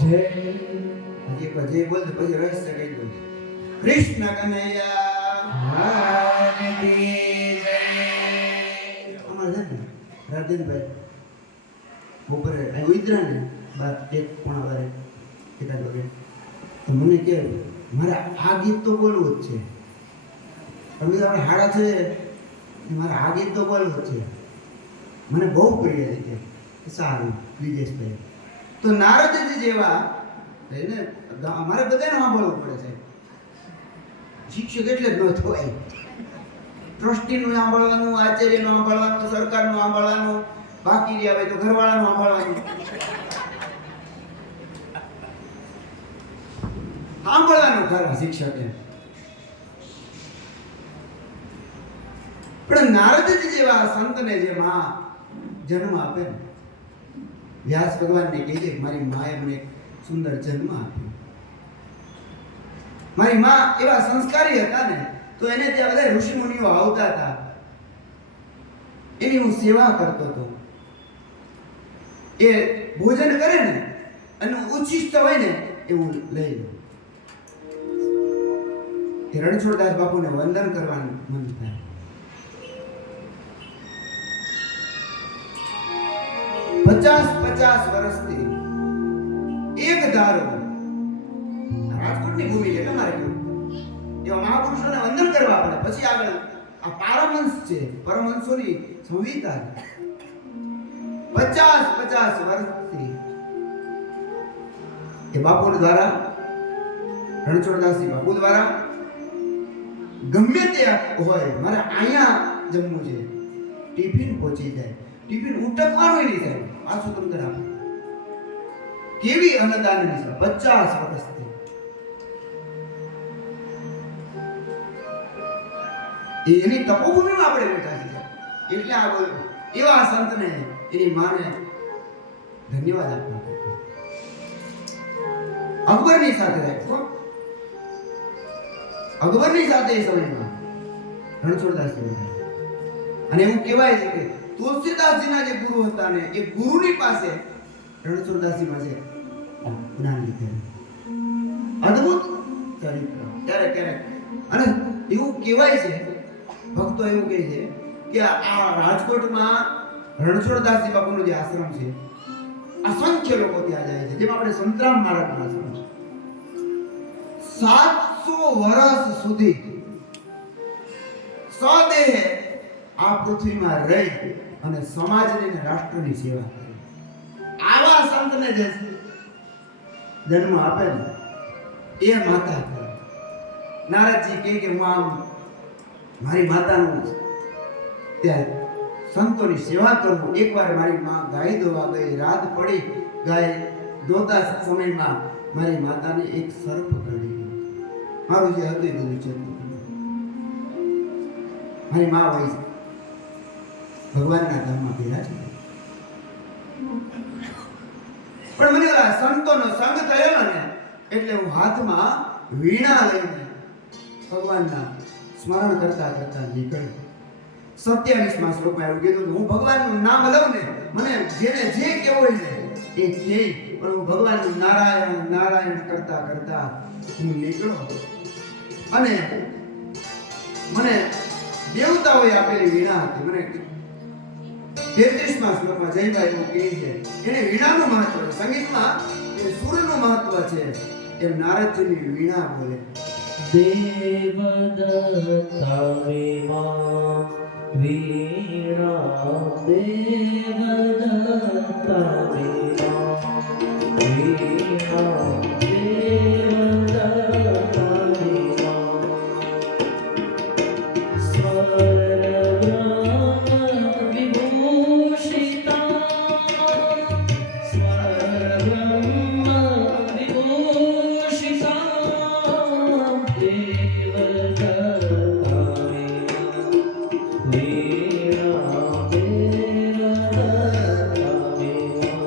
જય હજી પછી બોલ પછી રહસ્ય કહી દઉં કૃષ્ણ કનૈયા હારની જય અમારે છે ને રાજેનભાઈ બપોરે અહીં ઉતરા ને બાર 1:15 એકાદ વાગે તો મને કે મારે આ ગીત તો બોલવું જ છે તમે આપણે હાડા છે મારે આ ગીત તો બોલવું જ છે મને બહુ પ્રિય છે કે સારું વિજેશભાઈ તો નારદજી જેવા એને અમારે બધાને સાંભળવું પડે છે શિક્ષક એટલે જ ન થવાય ટ્રસ્ટીનું સાંભળવાનું આચાર્યનું સાંભળવાનું સરકારનું સાંભળવાનું બાકી રહ્યા હોય તો ઘરવાળાનું સાંભળવાનું સાંભળવાનું ખરા શિક્ષકે પણ નારદજી જેવા સંતને જે માં જન્મ આપે ને વ્યાસ ભગવાનને કહે છે કે મારી માએ મને એક સુંદર જન્મ આપ્યો મારી માં એવા સંસ્કારી હતા ને તો એને ત્યાં બધા ઋષિ મુનિઓ આવતા હતા એની હું સેવા કરતો હતો એ ભોજન કરે ને અને ઉચ્છિષ્ટ હોય ને એવું લઈ લો એ રણછોડદાસ બાપુને વંદન કરવાનું મન થાય 50 વર્ષથી એક ધારો રાજકોટની ભૂમિ એટલે મારે કેવું એવા મહાપુરુષોને વંદન કરવા પડે પછી આગળ આ પારમહંસ છે પરમહંસોની સંહિતા 50 વર્ષથી એ બાપુ દ્વારા રણછોડદાસજી બાપુ દ્વારા ગમે તે હોય મારે અહીંયા જમવું છે ટિફિન પહોંચી જાય ટિફિન ઉટકવાનું નહીં થાય પાછું તમે કર આપે કેવી અન્નદાનની છે 50 વર્ષથી એની તપોભૂમિમાં આપણે બેઠા છીએ એટલે આ બોલ્યો એવા સંતને એની માને ધન્યવાદ આપવા અકબરની સાથે રાખો અકબરની સાથે એ સમયમાં રણછોડદાસજી અને એવું કહેવાય છે કે તુલસીદાસજીના જે ગુરુ હતા ને એ ગુરુની પાસે રણછોડદાસજીમાં છે જ્ઞાન લીધેલું અદ્ભુત ચરિત્ર ક્યારેક અને એવું કહેવાય છે ભક્તો એવું કહે છે કે આ રાજકોટમાં રણછોડદાસજી બાપુનો જે આશ્રમ છે અસંખ્ય લોકો ત્યાં જાય છે જેમ આપણે સંતરામ મહારાજનો આશ્રમ છે 700 વર્ષ સુધી સદેહ આ પૃથ્વીમાં રહી અને સમાજની અને રાષ્ટ્રની સેવા કરી આવા સંતને જે જન્મ આપે ને એ માતા કરે નારદજી કહે કે હું મારી માતાનું ત્યાં સંતોની સેવા કરું એકવાર મારી માં ગાય દોવા ગઈ રાત પડી ગાય દોતા સમયમાં મારી માતાને એક સર્પ કરડી ગયો મારું જે હતું એ બધું છે મારી માં હોય છે ભગવાનના ધામમાં બિરાજે પણ મને ઓલા સંતોનો સંગ થયો ને એટલે હું હાથમાં વીણા લઈને ભગવાનના સ્મરણ કરતા નીકળ્યો 27માં શ્લોકમાં એવું કીધું હું ભગવાનનું નામ લઉં ને મને જેને જે કહેવું હોય ને એ કહે પણ હું ભગવાનનું નારાયણ કરતા હું નીકળ્યો અને મને દેવતાઓએ આપેલી વીણા હતી મને 33માં શ્લોકમાં જયભાઈ એવું કહે છે એને વીણાનું મહત્વ છે સંગીતમાં એ સુરનું મહત્વ છે એમ નારદજીની વીણા બોલે દેવદત્તા વિમા વીણા દેવદત્તા વિમા વીણા દેવદત્તા વિમા સ્વરબ્રહ્મ વિભૂષિતા સ્વરબ્રહ્મ વિભૂષિતા દેવદત્તા વિમા વીણા દેવદત્તા વિમા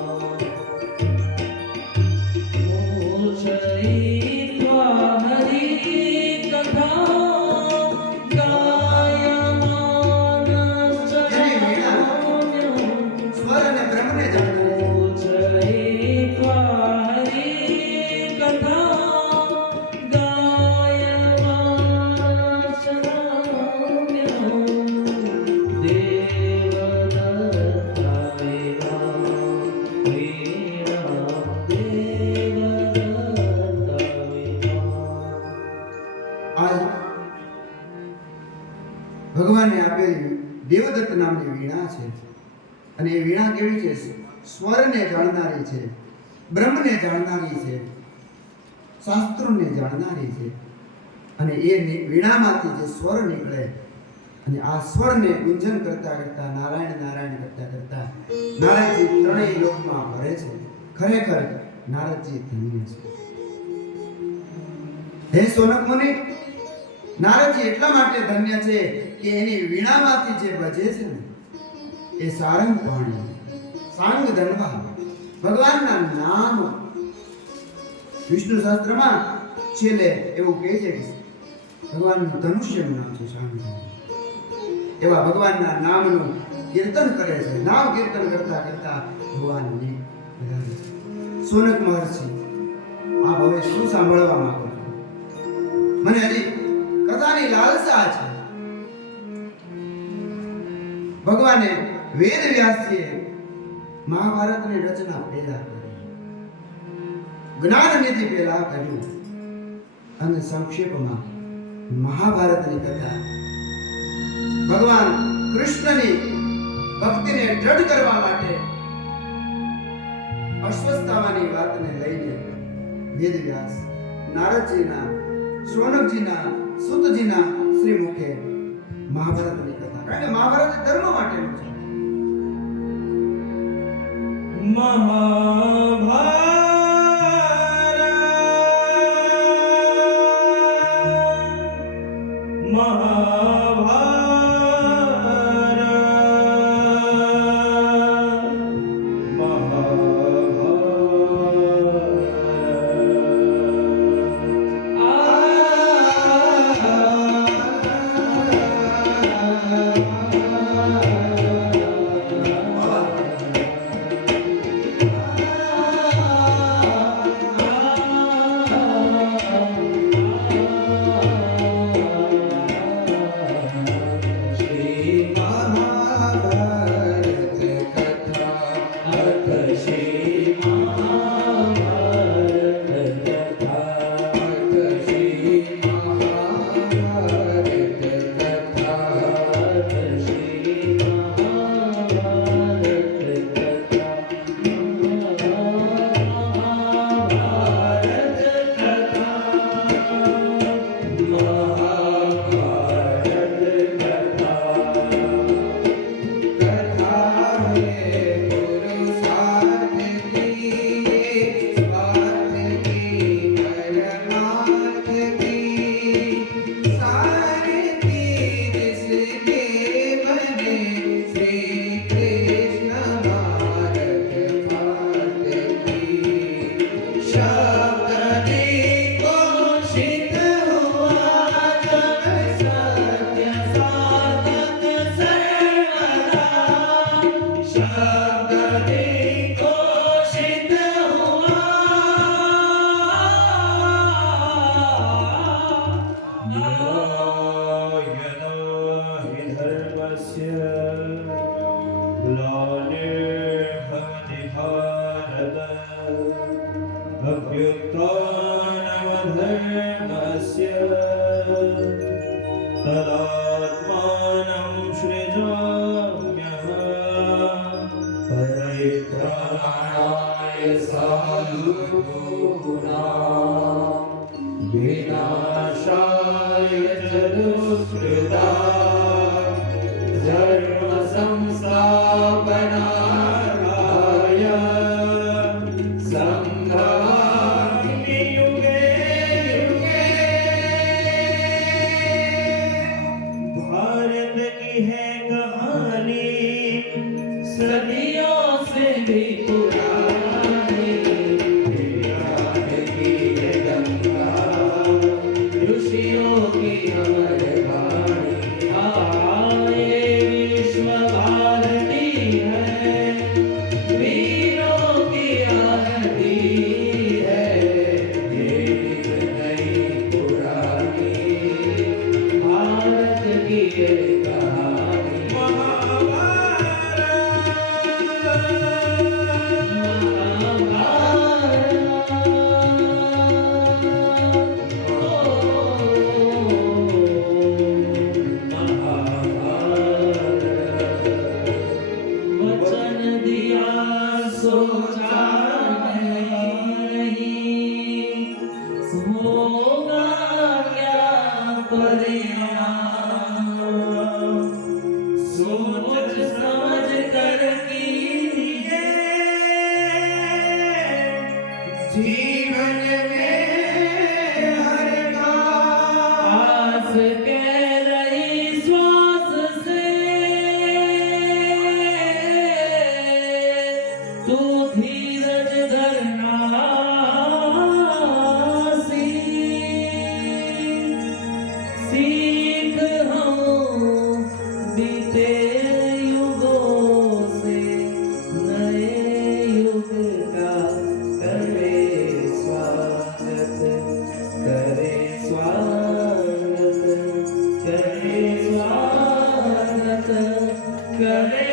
છે. અને એ વીણા કેવી છે? સ્વરને જાણનારી છે, બ્રહ્મને જાણનારી છે, શાસ્ત્રોને જાણનારી છે. અને એ વીણામાંથી જે સ્વર નીકળે અને આ સ્વરને ગુંજન કરતા કરતા નારાયણ નારાયણ કરતા કરતા નારદજી ત્રણેય લોકમાં ભરે છે. ખરેખર નારદજી ધન્ય છે. હે સોનક મુનિ, નારદજી એટલા માટે ધન્ય છે કે એની વીણામાંથી જે બજે છે ને એ સારંગ પાણી, સાંગ ધનવા, ભગવાનના નામ. વિષ્ણુ શાસ્ત્રમાં છેલ્લે એવું કહે છે કે ભગવાનનું ધનુષ્યનું નામ છે સાંગ. એવા ભગવાનના નામનું કીર્તન કરે છે. નામ કીર્તન કરતા કરતા ભગવાનને વધારે છે. સોનક મહર્ષિ, આપ હવે શું સાંભળવા માંગો છો? મને હજી કથાની લાલસા છે. ભગવાને વેદ વ્યાસજીએ મહાભારતની રચના પહેલા કરી, જ્ઞાન નીતિ પહેલા કર્યું અને સંક્ષેપમાં મહાભારતની કથા ભગવાન કૃષ્ણની ભક્તિને દ્રઢ કરવા માટે અશ્વત્થામાની વાતને લઈને વેદવ્યાસ નારદજીના, શૌનકજીના, સૂતજીના શ્રી મુખે મહાભારતની કથા, કારણ કે મહાભારત ધર્મ માટેનું છે. ऋषियों की अमर वाणी आए जीवन में हर का आस के रही श्वास से तू धीरज धरना सीख हम बीते युगों से नए युग का करे स्वागत करे स्वागत करे स्वागत करे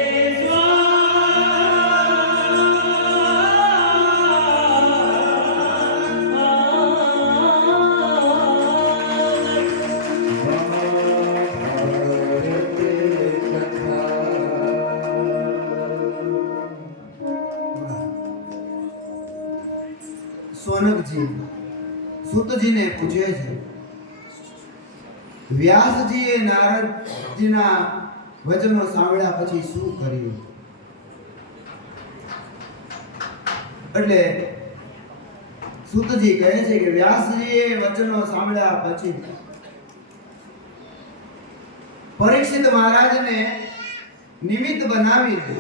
સોનકજી સુતજીને પૂછે છે, વ્યાસજીએ નારદજીના વચનો સાંભળ્યા પછી શું કર્યું? એટલે સુતજી કહે છે કે વ્યાસજીએ વચનો સાંભળ્યા પછી પરીક્ષિત મહારાજને નિમિત્ત બનાવીને,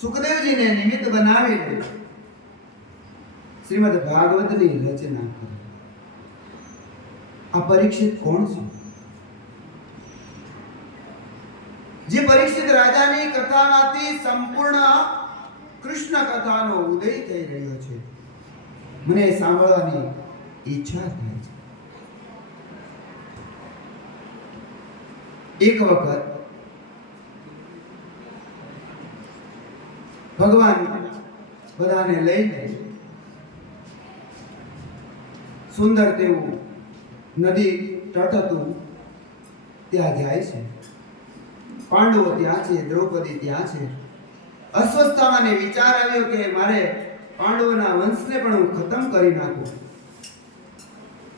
સુખદેવજીને નિમિત્ત બનાવીને શ્રીમદ ભાગવતની રચના કરી. આ પરીક્ષિત કોણ છે? જે પરીક્ષિત રાજાની કથામાંથી સંપૂર્ણ કૃષ્ણ કથાનો ઉદય થઈ રહ્યો છે. મને સાંભળવાની ઈચ્છા થાય છે. એક વખત ભગવાન બધાને લઈને સુંદર તેવું નદી તટ હતું ત્યાં જાય છે. પાંડવો ત્યાં છે, દ્રૌપદી ત્યાં છે. અસ્વસ્થતાને વિચાર આવ્યો કે મારે પાંડવોના વંશને પણ હું ખતમ કરી નાખું.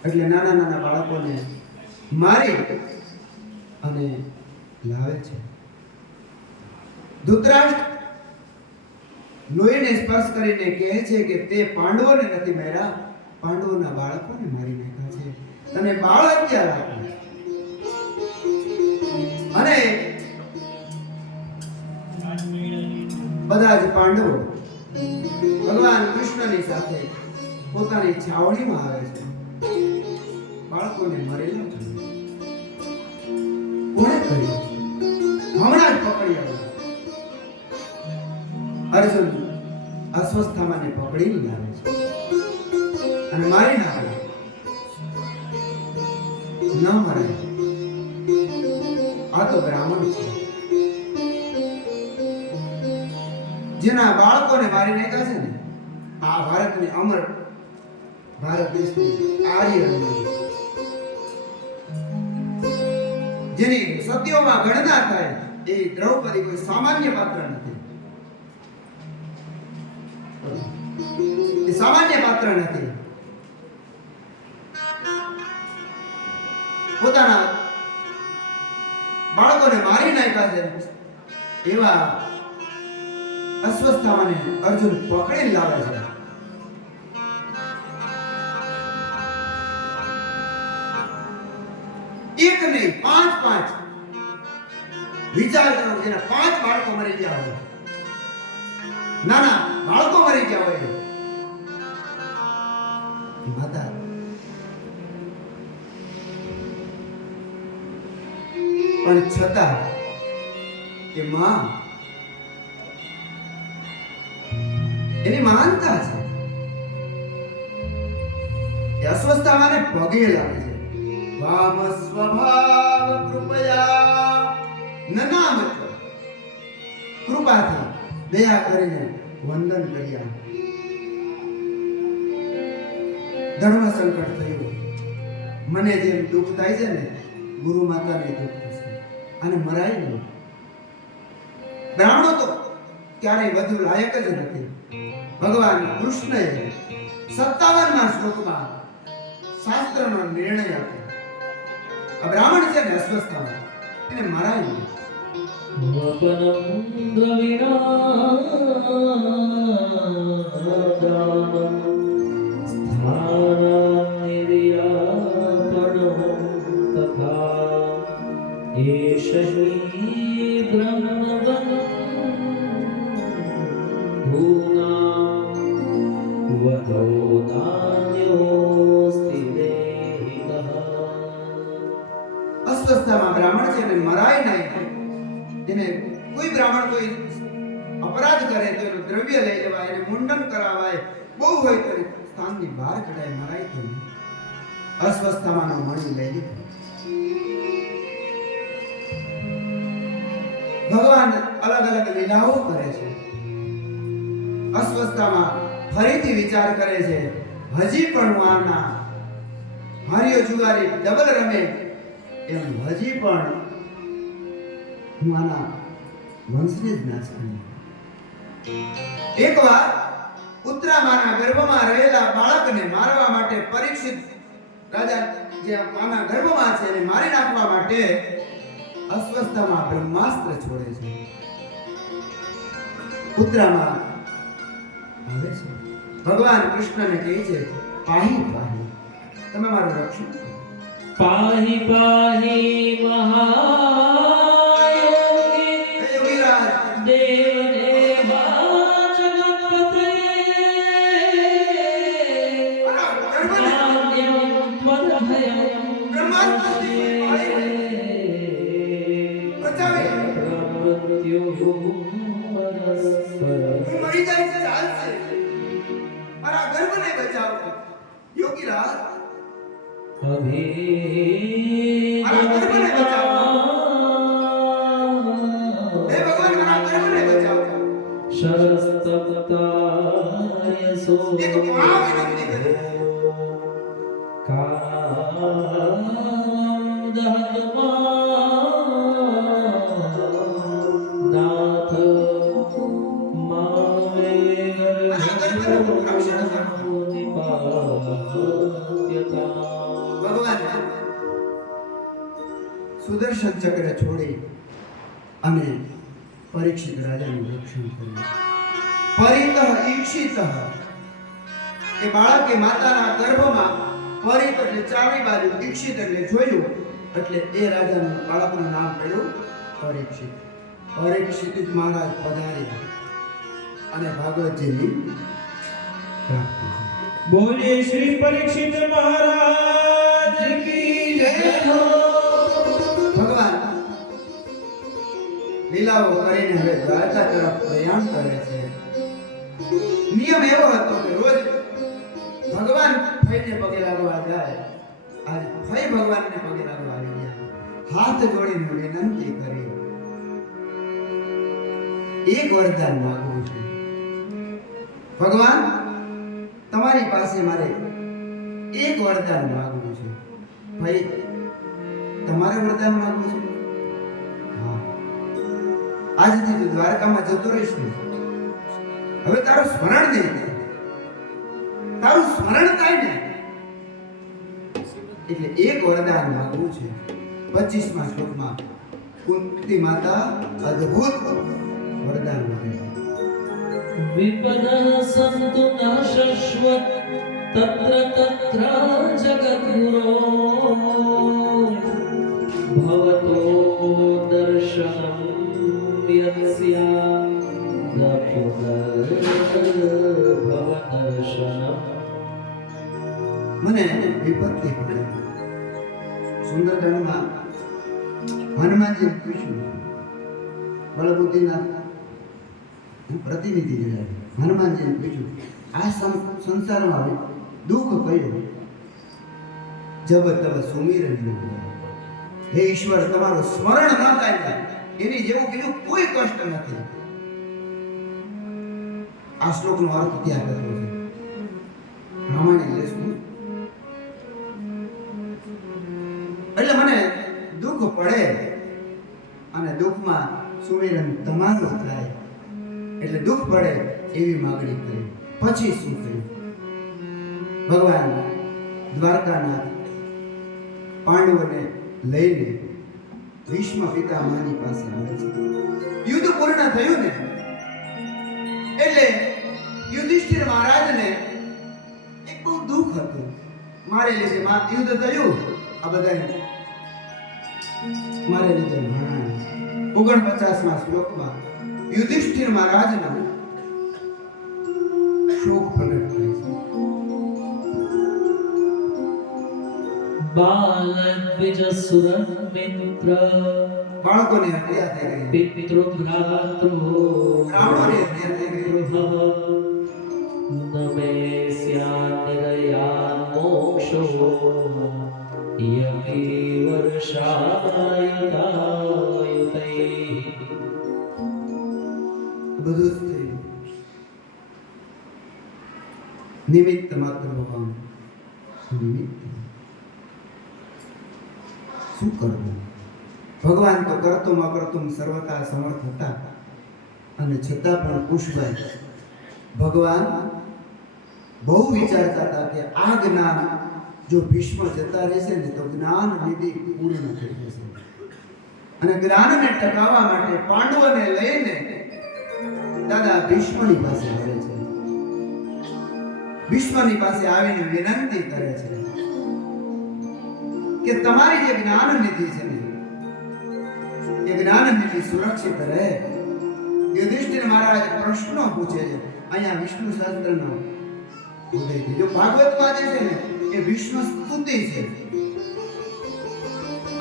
એટલે નાના નાના બાળકોને મારી અને લાવે છે. ધૃતરાષ્ટ્ર લોહીને સ્પર્શ કરીને કહે છે કે તે પાંડવોને નથી માર્યા, પાંડવોના બાળકોને મારી નાખ્યા છે. તને બાળ હત્યા આપી. અને બધા જ પાંડવો ભગવાન કૃષ્ણની સાથે પોતાની છાવણીમાં આવે છે. બાળકોને મરેલા છે. કોણે કર્યું? હમણાં જ પકડી આવ્યો. અર્જુન અસ્વસ્થતાને પકડી લાવે છે અને મારી નાખે. ન મરાય. આ તો બ્રાહ્મણ છે જેના બાળકોને મારી નાખ્યા છે ને. આ ભારતની અમર, ભારત દેશની આર્ય જેની સત્યોમાં ગણના થાય એ દ્રૌપદી કોઈ સામાન્ય પાત્ર નથી. એ સામાન્ય પાત્ર નથી. પોતાના બાળકોને મારી નાખ્યા છે એવા અસ્વસ્થતાને અર્જુન પકડી લાવે છે. એક નહીં, પાંચ વિચાર કરો. જેના 5 બાળકો મરી ગયા હોય, નાના બાળકો મરી ગયા હોય, માતા પણ છતાં કે માં એની મહાનતા છે. એ અસ્વસ્થતાને પગે લાગે છે. વામ સ્વભાવ કૃપયા નનામત, કૃપાથી દયા કરીને વંદન કર્યા. ધર્મ સંકટ થયું. મને જેમ દુઃખ થાય છે ને, ગુરુ માતાને દુઃખ થશે. અને મરાય નહીં. બ્રાહ્મણો તો ક્યારેય વધુ લાયક જ નથી. ભગવાન કૃષ્ણએ 57મા શ્લોકમાં શાસ્ત્રનો નિર્ણય આપ્યો. આ બ્રાહ્મણ છે ને અસ્વસ્થતામાં, એને મરાય નહીં. વપનમ દ્રવિણાદાનમ પશૂનાં વધો નાન્યોસ્તિ દેહિકઃ. અસ્વસ્થતામાં બ્રાહ્મણ છે એને મરાય નહીં. એને કોઈ બ્રાહ્મણ કોઈ અપરાધ કરે તો એનું દ્રવ્ય લઈ લેવાય, એને મુંડન કરાવાય, બહુ હોય તો એને સ્થાનની બહાર કઢાય, મરાય તો નહીં. અસ્વસ્થતામાં મણી લઈ લીધો. ભગવાન અલગ અલગ લીલાઓ કરે છે. અસ્વસ્થતામાં ફરીથી વિચાર કરે છે, હજી પણ હું આના હારીઓ જુગારી ડબલ રમે એમ હજી પણ હું આના વંશને જ નાશ કરી. એકવાર ઉત્તરામાના ગર્ભમાં રહેલા બાળકને મારવા માટે પરીક્ષિત રાજા જે માના ગર્ભમાં છે એને મારી નાખવા માટે અસ્વસ્થતામાં બ્રહ્માસ્ત્ર છોડે છે. ઉત્તરામાં આવે છે. ભગવાન કૃષ્ણને કહે છે, પાહી પાહી, તમે મારું રક્ષણ કરો. પાહી પાહી મહાયોગી હે યોગીરાજ, દેવદેવા જગત્પતયે કામ્યં ત્વદભયં બ્રહ્માસ્ત્રથી બચાવી. પ્રમૃત્યુઃ પરસ્પર. હું મરી જાય છે ચાલશે, મારા ગર્ભને બચાવો. યોગીરાજ, હે ભગવાન, મારા ગર્ભને બચાવો. શરસ્તપ્તાય સો એક મહાવિનંતી કરે. નાથ માવે ભગવાન સુદર્શન ચક્ર છોડી અને પરીક્ષિત રાજાનું રક્ષણ કર્યું. પરિતઃ ઈક્ષિતઃ, એ બાળકે માતાના ગર્ભમાં પરિત એટલે ચારે બાજુ, ઈક્ષિત એટલે જોયું, એટલે એ રાજાનું બાળકનું નામ પડ્યું પરીક્ષિત. પરીક્ષિત જ મહારાજ પધાર્યા અને ભાગવતજીની પ્રાપ્તિ. બોલે શ્રી પરીક્ષિત મહારાજ કી જય. ભગવાન લીલાઓ કરીને હવે દ્વારકા તરફ પ્રયાણ કરે છે. નિયમ એવો હતો કે રોજ ભગવાન ફઈને પગે લાગવા જાય. આજ ફઈ ભગવાનને પગે લાગવા આવી ગયા. હાથ જોડીને વિનંતી કરી, એક વરદાન માંગુ છું. ભગવાન, તમારી પાસે મારે એક વરદાન માંગવું છે. ભાઈ, તમારે વરદાન માંગવું છે? હા. આજથી તું દ્વારકામાં જતો રહીશ ને, હવે તારું સ્મરણ નહીં થાય. તારું સ્મરણ થાય ને એટલે એક વરદાન માંગવું છે. 25મા શ્લોકમાં કુંતી માતા અદ્ભુત વરદાન માંગે છે. વિપદઃ સંતુ ન શશ્વત તત્ર તત્ર જગદ્ગુરો ભવતો દર્શનમ યસ્યા ભવદર્શનમ. મને વિપત્તિ પડી. સુંદરકાંડમાં હનુમાનજી પૂછ્યું, બળબુદ્ધિના પ્રતિનિધિ છે, હનુમાનજીને પૂછ્યું, આ સંસારમાં દુઃખ કયું? જબ તબ સુમિરન યોગ. હે ઈશ્વર, તમારું સ્મરણ ન થાય એની જેવું બીજું કોઈ કષ્ટ નથી. આ શ્લોકનો અર્થ ત્યાં કર્યો છે. રામાયણ લેશું એટલે મને દુઃખ પડે અને દુઃખમાં સુમિરન તમારું થાય એટલે દુઃખ પડે એવી માગણી કરી. પછી શું થયું? ભગવાન દ્વારકાના પાંડવોને લઈને ભીષ્મ પિતામહની પાસે આવે છે. યુદ્ધ પૂર્ણ થયું ને એટલે યુધિષ્ઠિર મહારાજને એક બહુ દુઃખ હતું. મારે લીધે યુદ્ધ થયું, આ બધાને મારે લીધે મરણ. 49મા શ્લોકમાં યુધિષ્ઠિર મહારાજના શોક પ્રગટ થાય છે. બાલદ્વિજ સુરમિત્ર બાળકોને હત્યા થઈ ગઈ, પિતૃભ્રાતૃ બ્રાહ્મણોની હત્યા થઈ ગઈ. નમે સ્યાનિરયાન મોક્ષો યમી વર્ષાયુતાયુતૈ. બધું જ થયું. નિમિત્ત માત્ર ભગવાન. નિમિત્ત શું કરવું? ભગવાન તો કરતુમ અકર્તુમ સર્વતા સમર્થ હતા, અને છતાં પણ કુશભાઈ ભગવાન બહુ વિચારતા હતા કે આ જ્ઞાન જો ભીષ્મ જતા રહેશે ને તો જ્ઞાન નિધિ પૂર્ણ થઈ જશે, અને જ્ઞાનને ટકાવવા માટે પાંડવોને લઈને દાદા ભીષ્મની પાસે આવે છે. ભીષ્મની પાસે આવીને વિનંતી કરે છે કે તમારી જે જ્ઞાન નિધિ છે ને એ જ્ઞાન નિધિ સુરક્ષિત રહે. યુધિષ્ઠિર મહારાજ પ્રશ્નો પૂછે છે. અહીંયા વિષ્ણુ સહસ્ત્રનો ઉદય છે. જો ભાગવતમાં જે છે ને એ ભીષ્મ સ્તુતિ છે,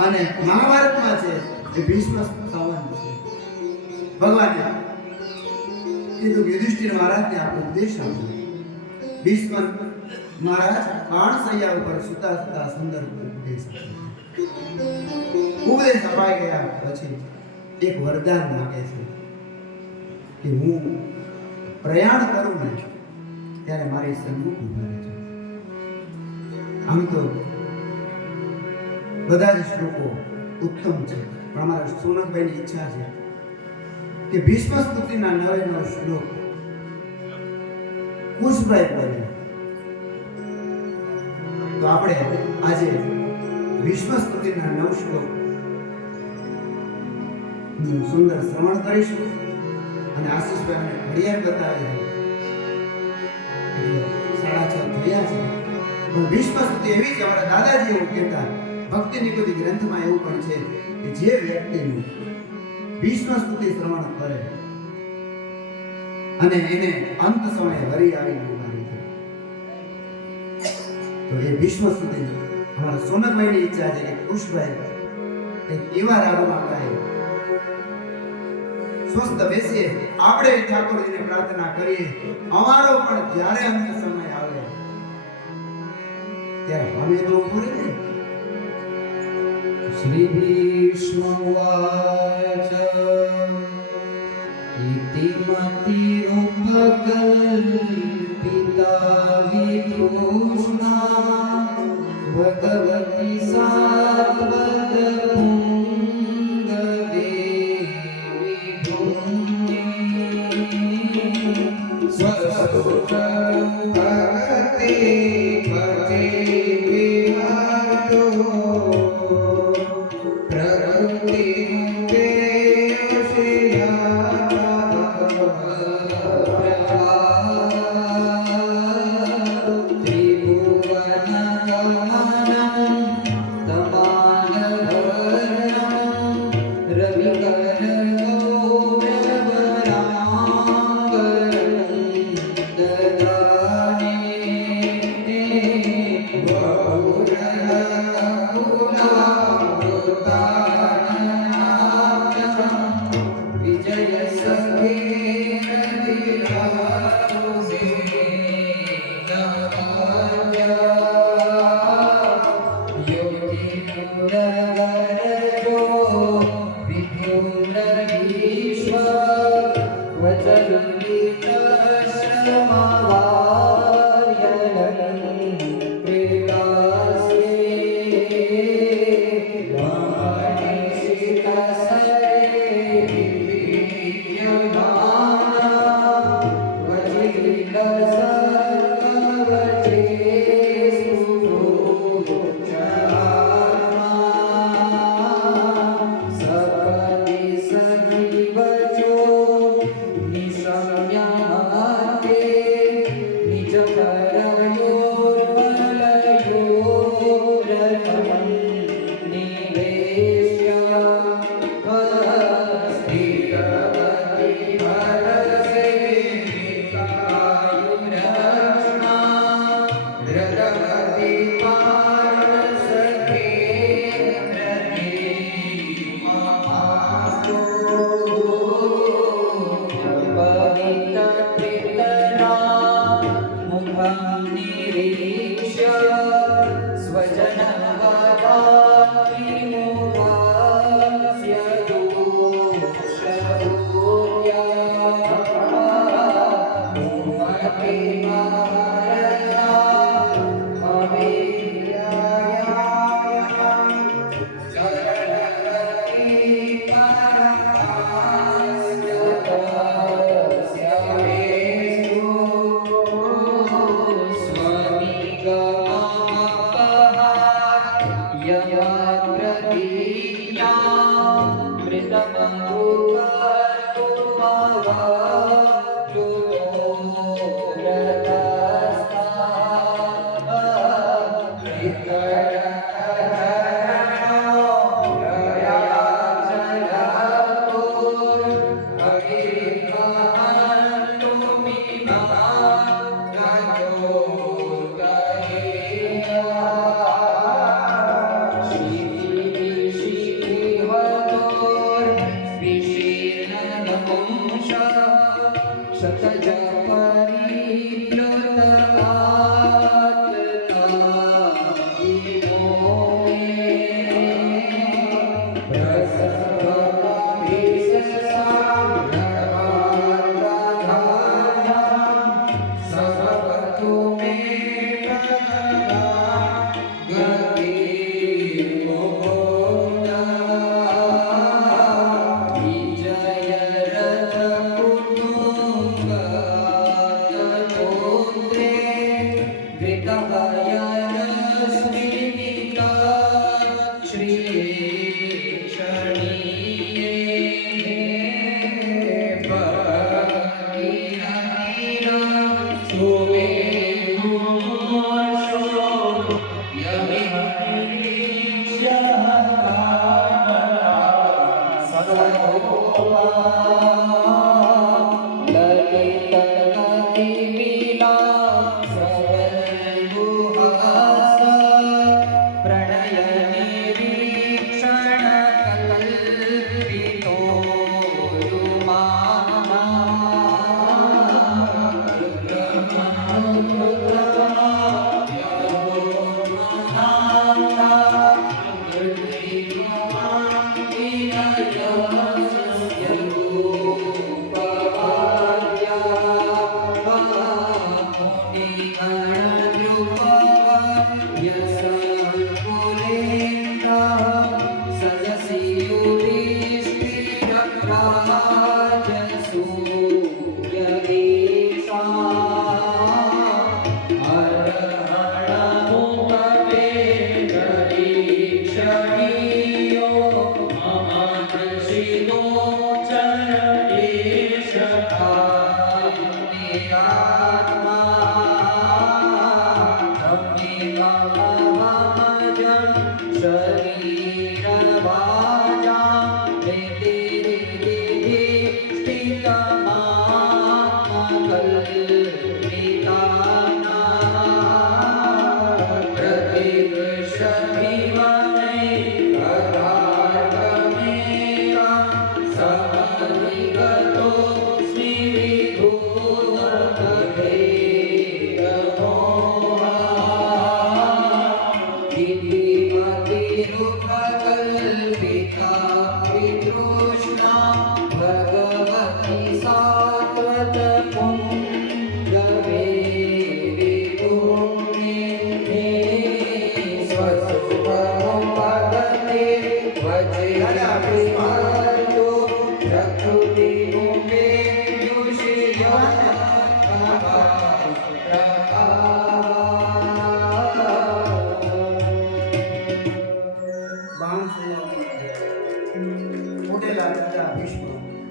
અને મહાભારતમાં છે એ ભીષ્મ સ્તવન છે. ભગવાને કીધું યુધિષ્ઠિર મહારાજને આ ઉપદેશ આપ્યો. ભીષ્મ મહારાજ બાણસૈયા ઉપર સુતા સુતા સુંદર ઉપદેશ આપ્યો. ઉપદેશ અપાઈ ગયા પછી એક વરદાન માંગે છે કે હું પ્રયાણ કરું ને ત્યારે મારી સન્મુખ ઉભા રહેજો. આમ તો બધા જ શ્લોકો ઉત્તમ છે, પણ અમારા સોનકભાઈની ઈચ્છા છે કે ભીષ્મ સ્તુતિના 9 શ્લોક કુશભાઈ બોલે. તો આપણે આજે ભીષ્મ સ્તુતિના 9 શ્લોક નું સુંદર શ્રવણ કરીશું, અને આશીષભાઈ અમને ઘડિયાળ બતાવે છે 6:30 થયા છે. પણ ભીષ્મ સ્તુતિ એવી છે, અમારા દાદાજી એવું કહેતા, ભક્તિ નિકુતિ ગ્રંથમાં એવું પણ છે કે જે વ્યક્તિનું ભીષ્મ સ્તુતિ શ્રવણ કરે અને એને અંત સમયે હરિ આવીને ઉભા રહે છે. તો એ ભીષ્મ સ્તુતિ અમારા સોનકભાઈની ઈચ્છા છે કે કુશભાઈ એક એવા રાગમાં ગાય. સ્વસ્થ બેસીએ, આપણે ઠાકોરજીને પ્રાર્થના કરીએ, અમારો પણ જ્યારે અંત સમય આવે ત્યારે અમે તો પૂરી નહીં. શ્રી ભીષ્મવાચ ઇતિ મતિરુપકલ્પિતા વિભૂષણા ભગવતી સાત્વત પુંગવે વિભૂતિ સ્વસ્તુતં ભગતે પતે વિહાતો દદાને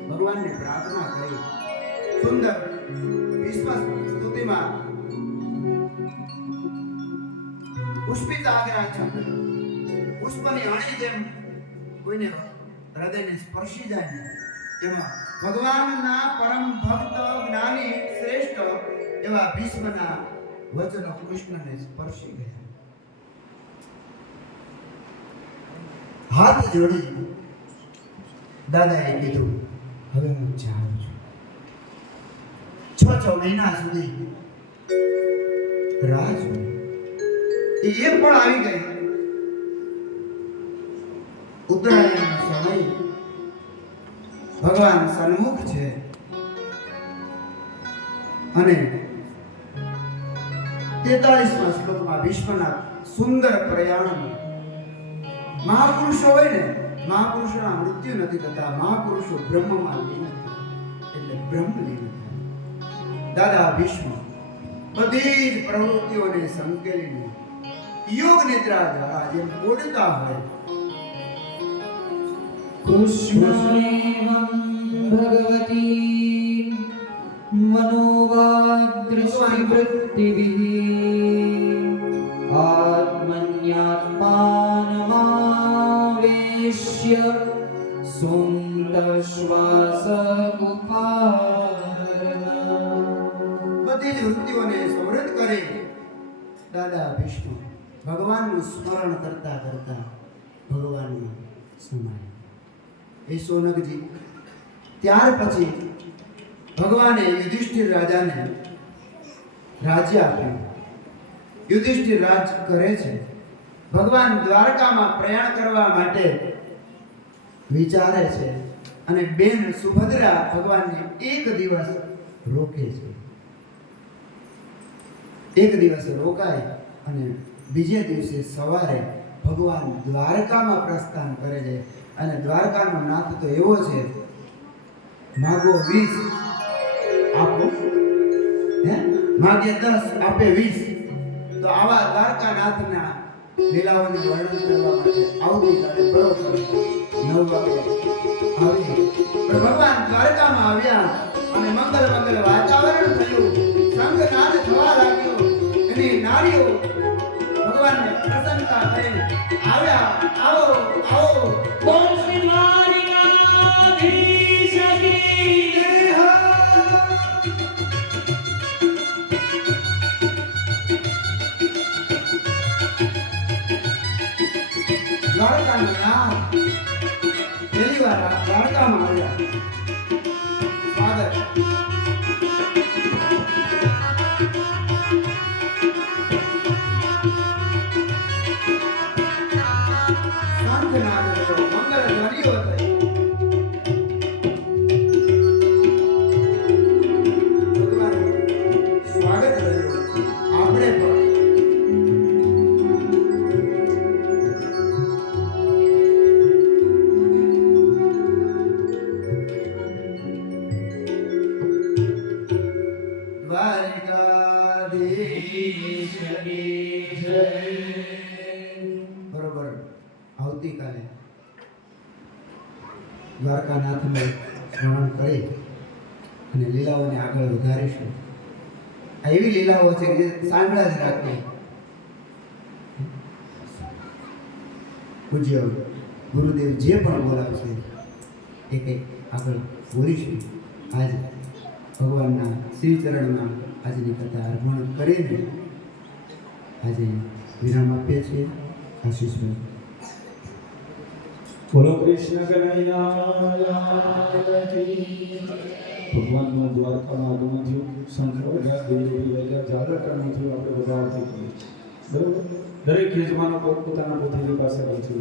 ભગવાનને પ્રાર્થના કરી સુંદર વિશ્વ સ્તુતિમાં પુષ્પિત આગ્રહ છે પુષ્પની અણી જેમ કોઈને હૃદયને સ્પર્શી જાય ને એમાં ભગવાનના પરમ ભક્ત જ્ઞાની શ્રેષ્ઠ એવા ભીષ્મના વચનો કૃષ્ણને સ્પર્શી ગયા. હાથ જોડી દાદાએ કીધું હવે હું જાઉં છું. 6 મહિના સુધી રાહ જોઈ એ પણ આવી ગઈ. ઉત્તરાયણનો સમય ભગવાન સન્મુખ છે અને 43મા શ્લોકમાં ભીષ્મના સુંદર પ્રયાણ મહાપુરુષો હોય ને મહાપુરુષોના મૃત્યુ નથી થતા મહાપુરુષો બ્રહ્મમાં લીન થાય એટલે બ્રહ્મ લીન થાય દાદા ભીષ્મ બધી જ પ્રવૃત્તિઓને સંકેલીને યોગ નિદ્રા દ્વારા જેમ ઓડતા હોય કૃષ્ણેવં ભગવતી મનોવાદૃષ્ટિવૃત્તિભિः આત્મન્યાત્માનમાવેશ્ય સુંદશ્વાસોપારણम् બધી જ વૃત્તિઓને સમૃદ્ધ કરી દાદા ભીષ્મ ભગવાનનું સ્મરણ કરતા કરતા ભગવાનમાં સમાય એ સોનકજી ત્યાર પછી ભગવાને યુધિષ્ઠિર રાજાને રાજ્ય આપ્યું યુધિષ્ઠિર રાજ કરે છે ભગવાન દ્વારકામાં પ્રયાણ કરવા માટે વિચારે છે અને બેન સુભદ્રા ભગવાનને એક દિવસ રોકે છે એક દિવસ રોકાય અને બીજે દિવસે સવારે ભગવાન દ્વારકામાં પ્રસ્થાન કરે છે અને દ્વારકાનો નાથ તો એવો છે માગો 20 આપો હે માગે 10 આપે 20 તો આવા દ્વારકાનાથના લીલાઓને વર્ણન કરવા માટે આવતીકાલે બરોબર 9 વાગે આવી પણ ભગવાન દ્વારકામાં આવ્યા અને મંગલ વાતાવરણ થયું સંગનાદ થવા લાગ્યો અને નારીઓ ભગવાનને પ્રસન્નતા કરી આવ્યા આવો આવો બોલ શ્રી દ્વારિકાધીશ કી જય હો. દ્વારકાનું નામ પહેલી વાર દ્વારકામાં આવ્યા સ્વાગત શંખનાદ થયો, મંગળ ધ્વનિઓ થઈ. ભગવાનનું સ્વાગત કર્યું આપણે પણ દ્વારિકાધીશ કી જય. બરોબર આવતીકાલે દ્વારકાનાથનું સ્મરણ કરી અને લીલાઓને આગળ વધારીશું. આ એવી લીલાઓ છે કે જે સાંભળ્યા જ રાખે. પૂજ્ય ગુરુદેવ જે પણ બોલાવશે એ કંઈક આગળ બોલીશું. આજ ભગવાનના શ્રીચરણમાં આજની કથા અર્પણ કરીને આજે વિરામ આપીએ છીએ. આશીષભાઈ. બોલો કૃષ્ણ કનૈયા કી. ભગવાનનું દ્વારકામાં આગમન થયું, શંખ વગ્યા, દેવી વગ્યા, જાગરણ થયું, આપણે બધા આરતી કરીએ છીએ. બરાબર, દરેક યજમાનો પોતાના પોતાની પાસે હોય છે.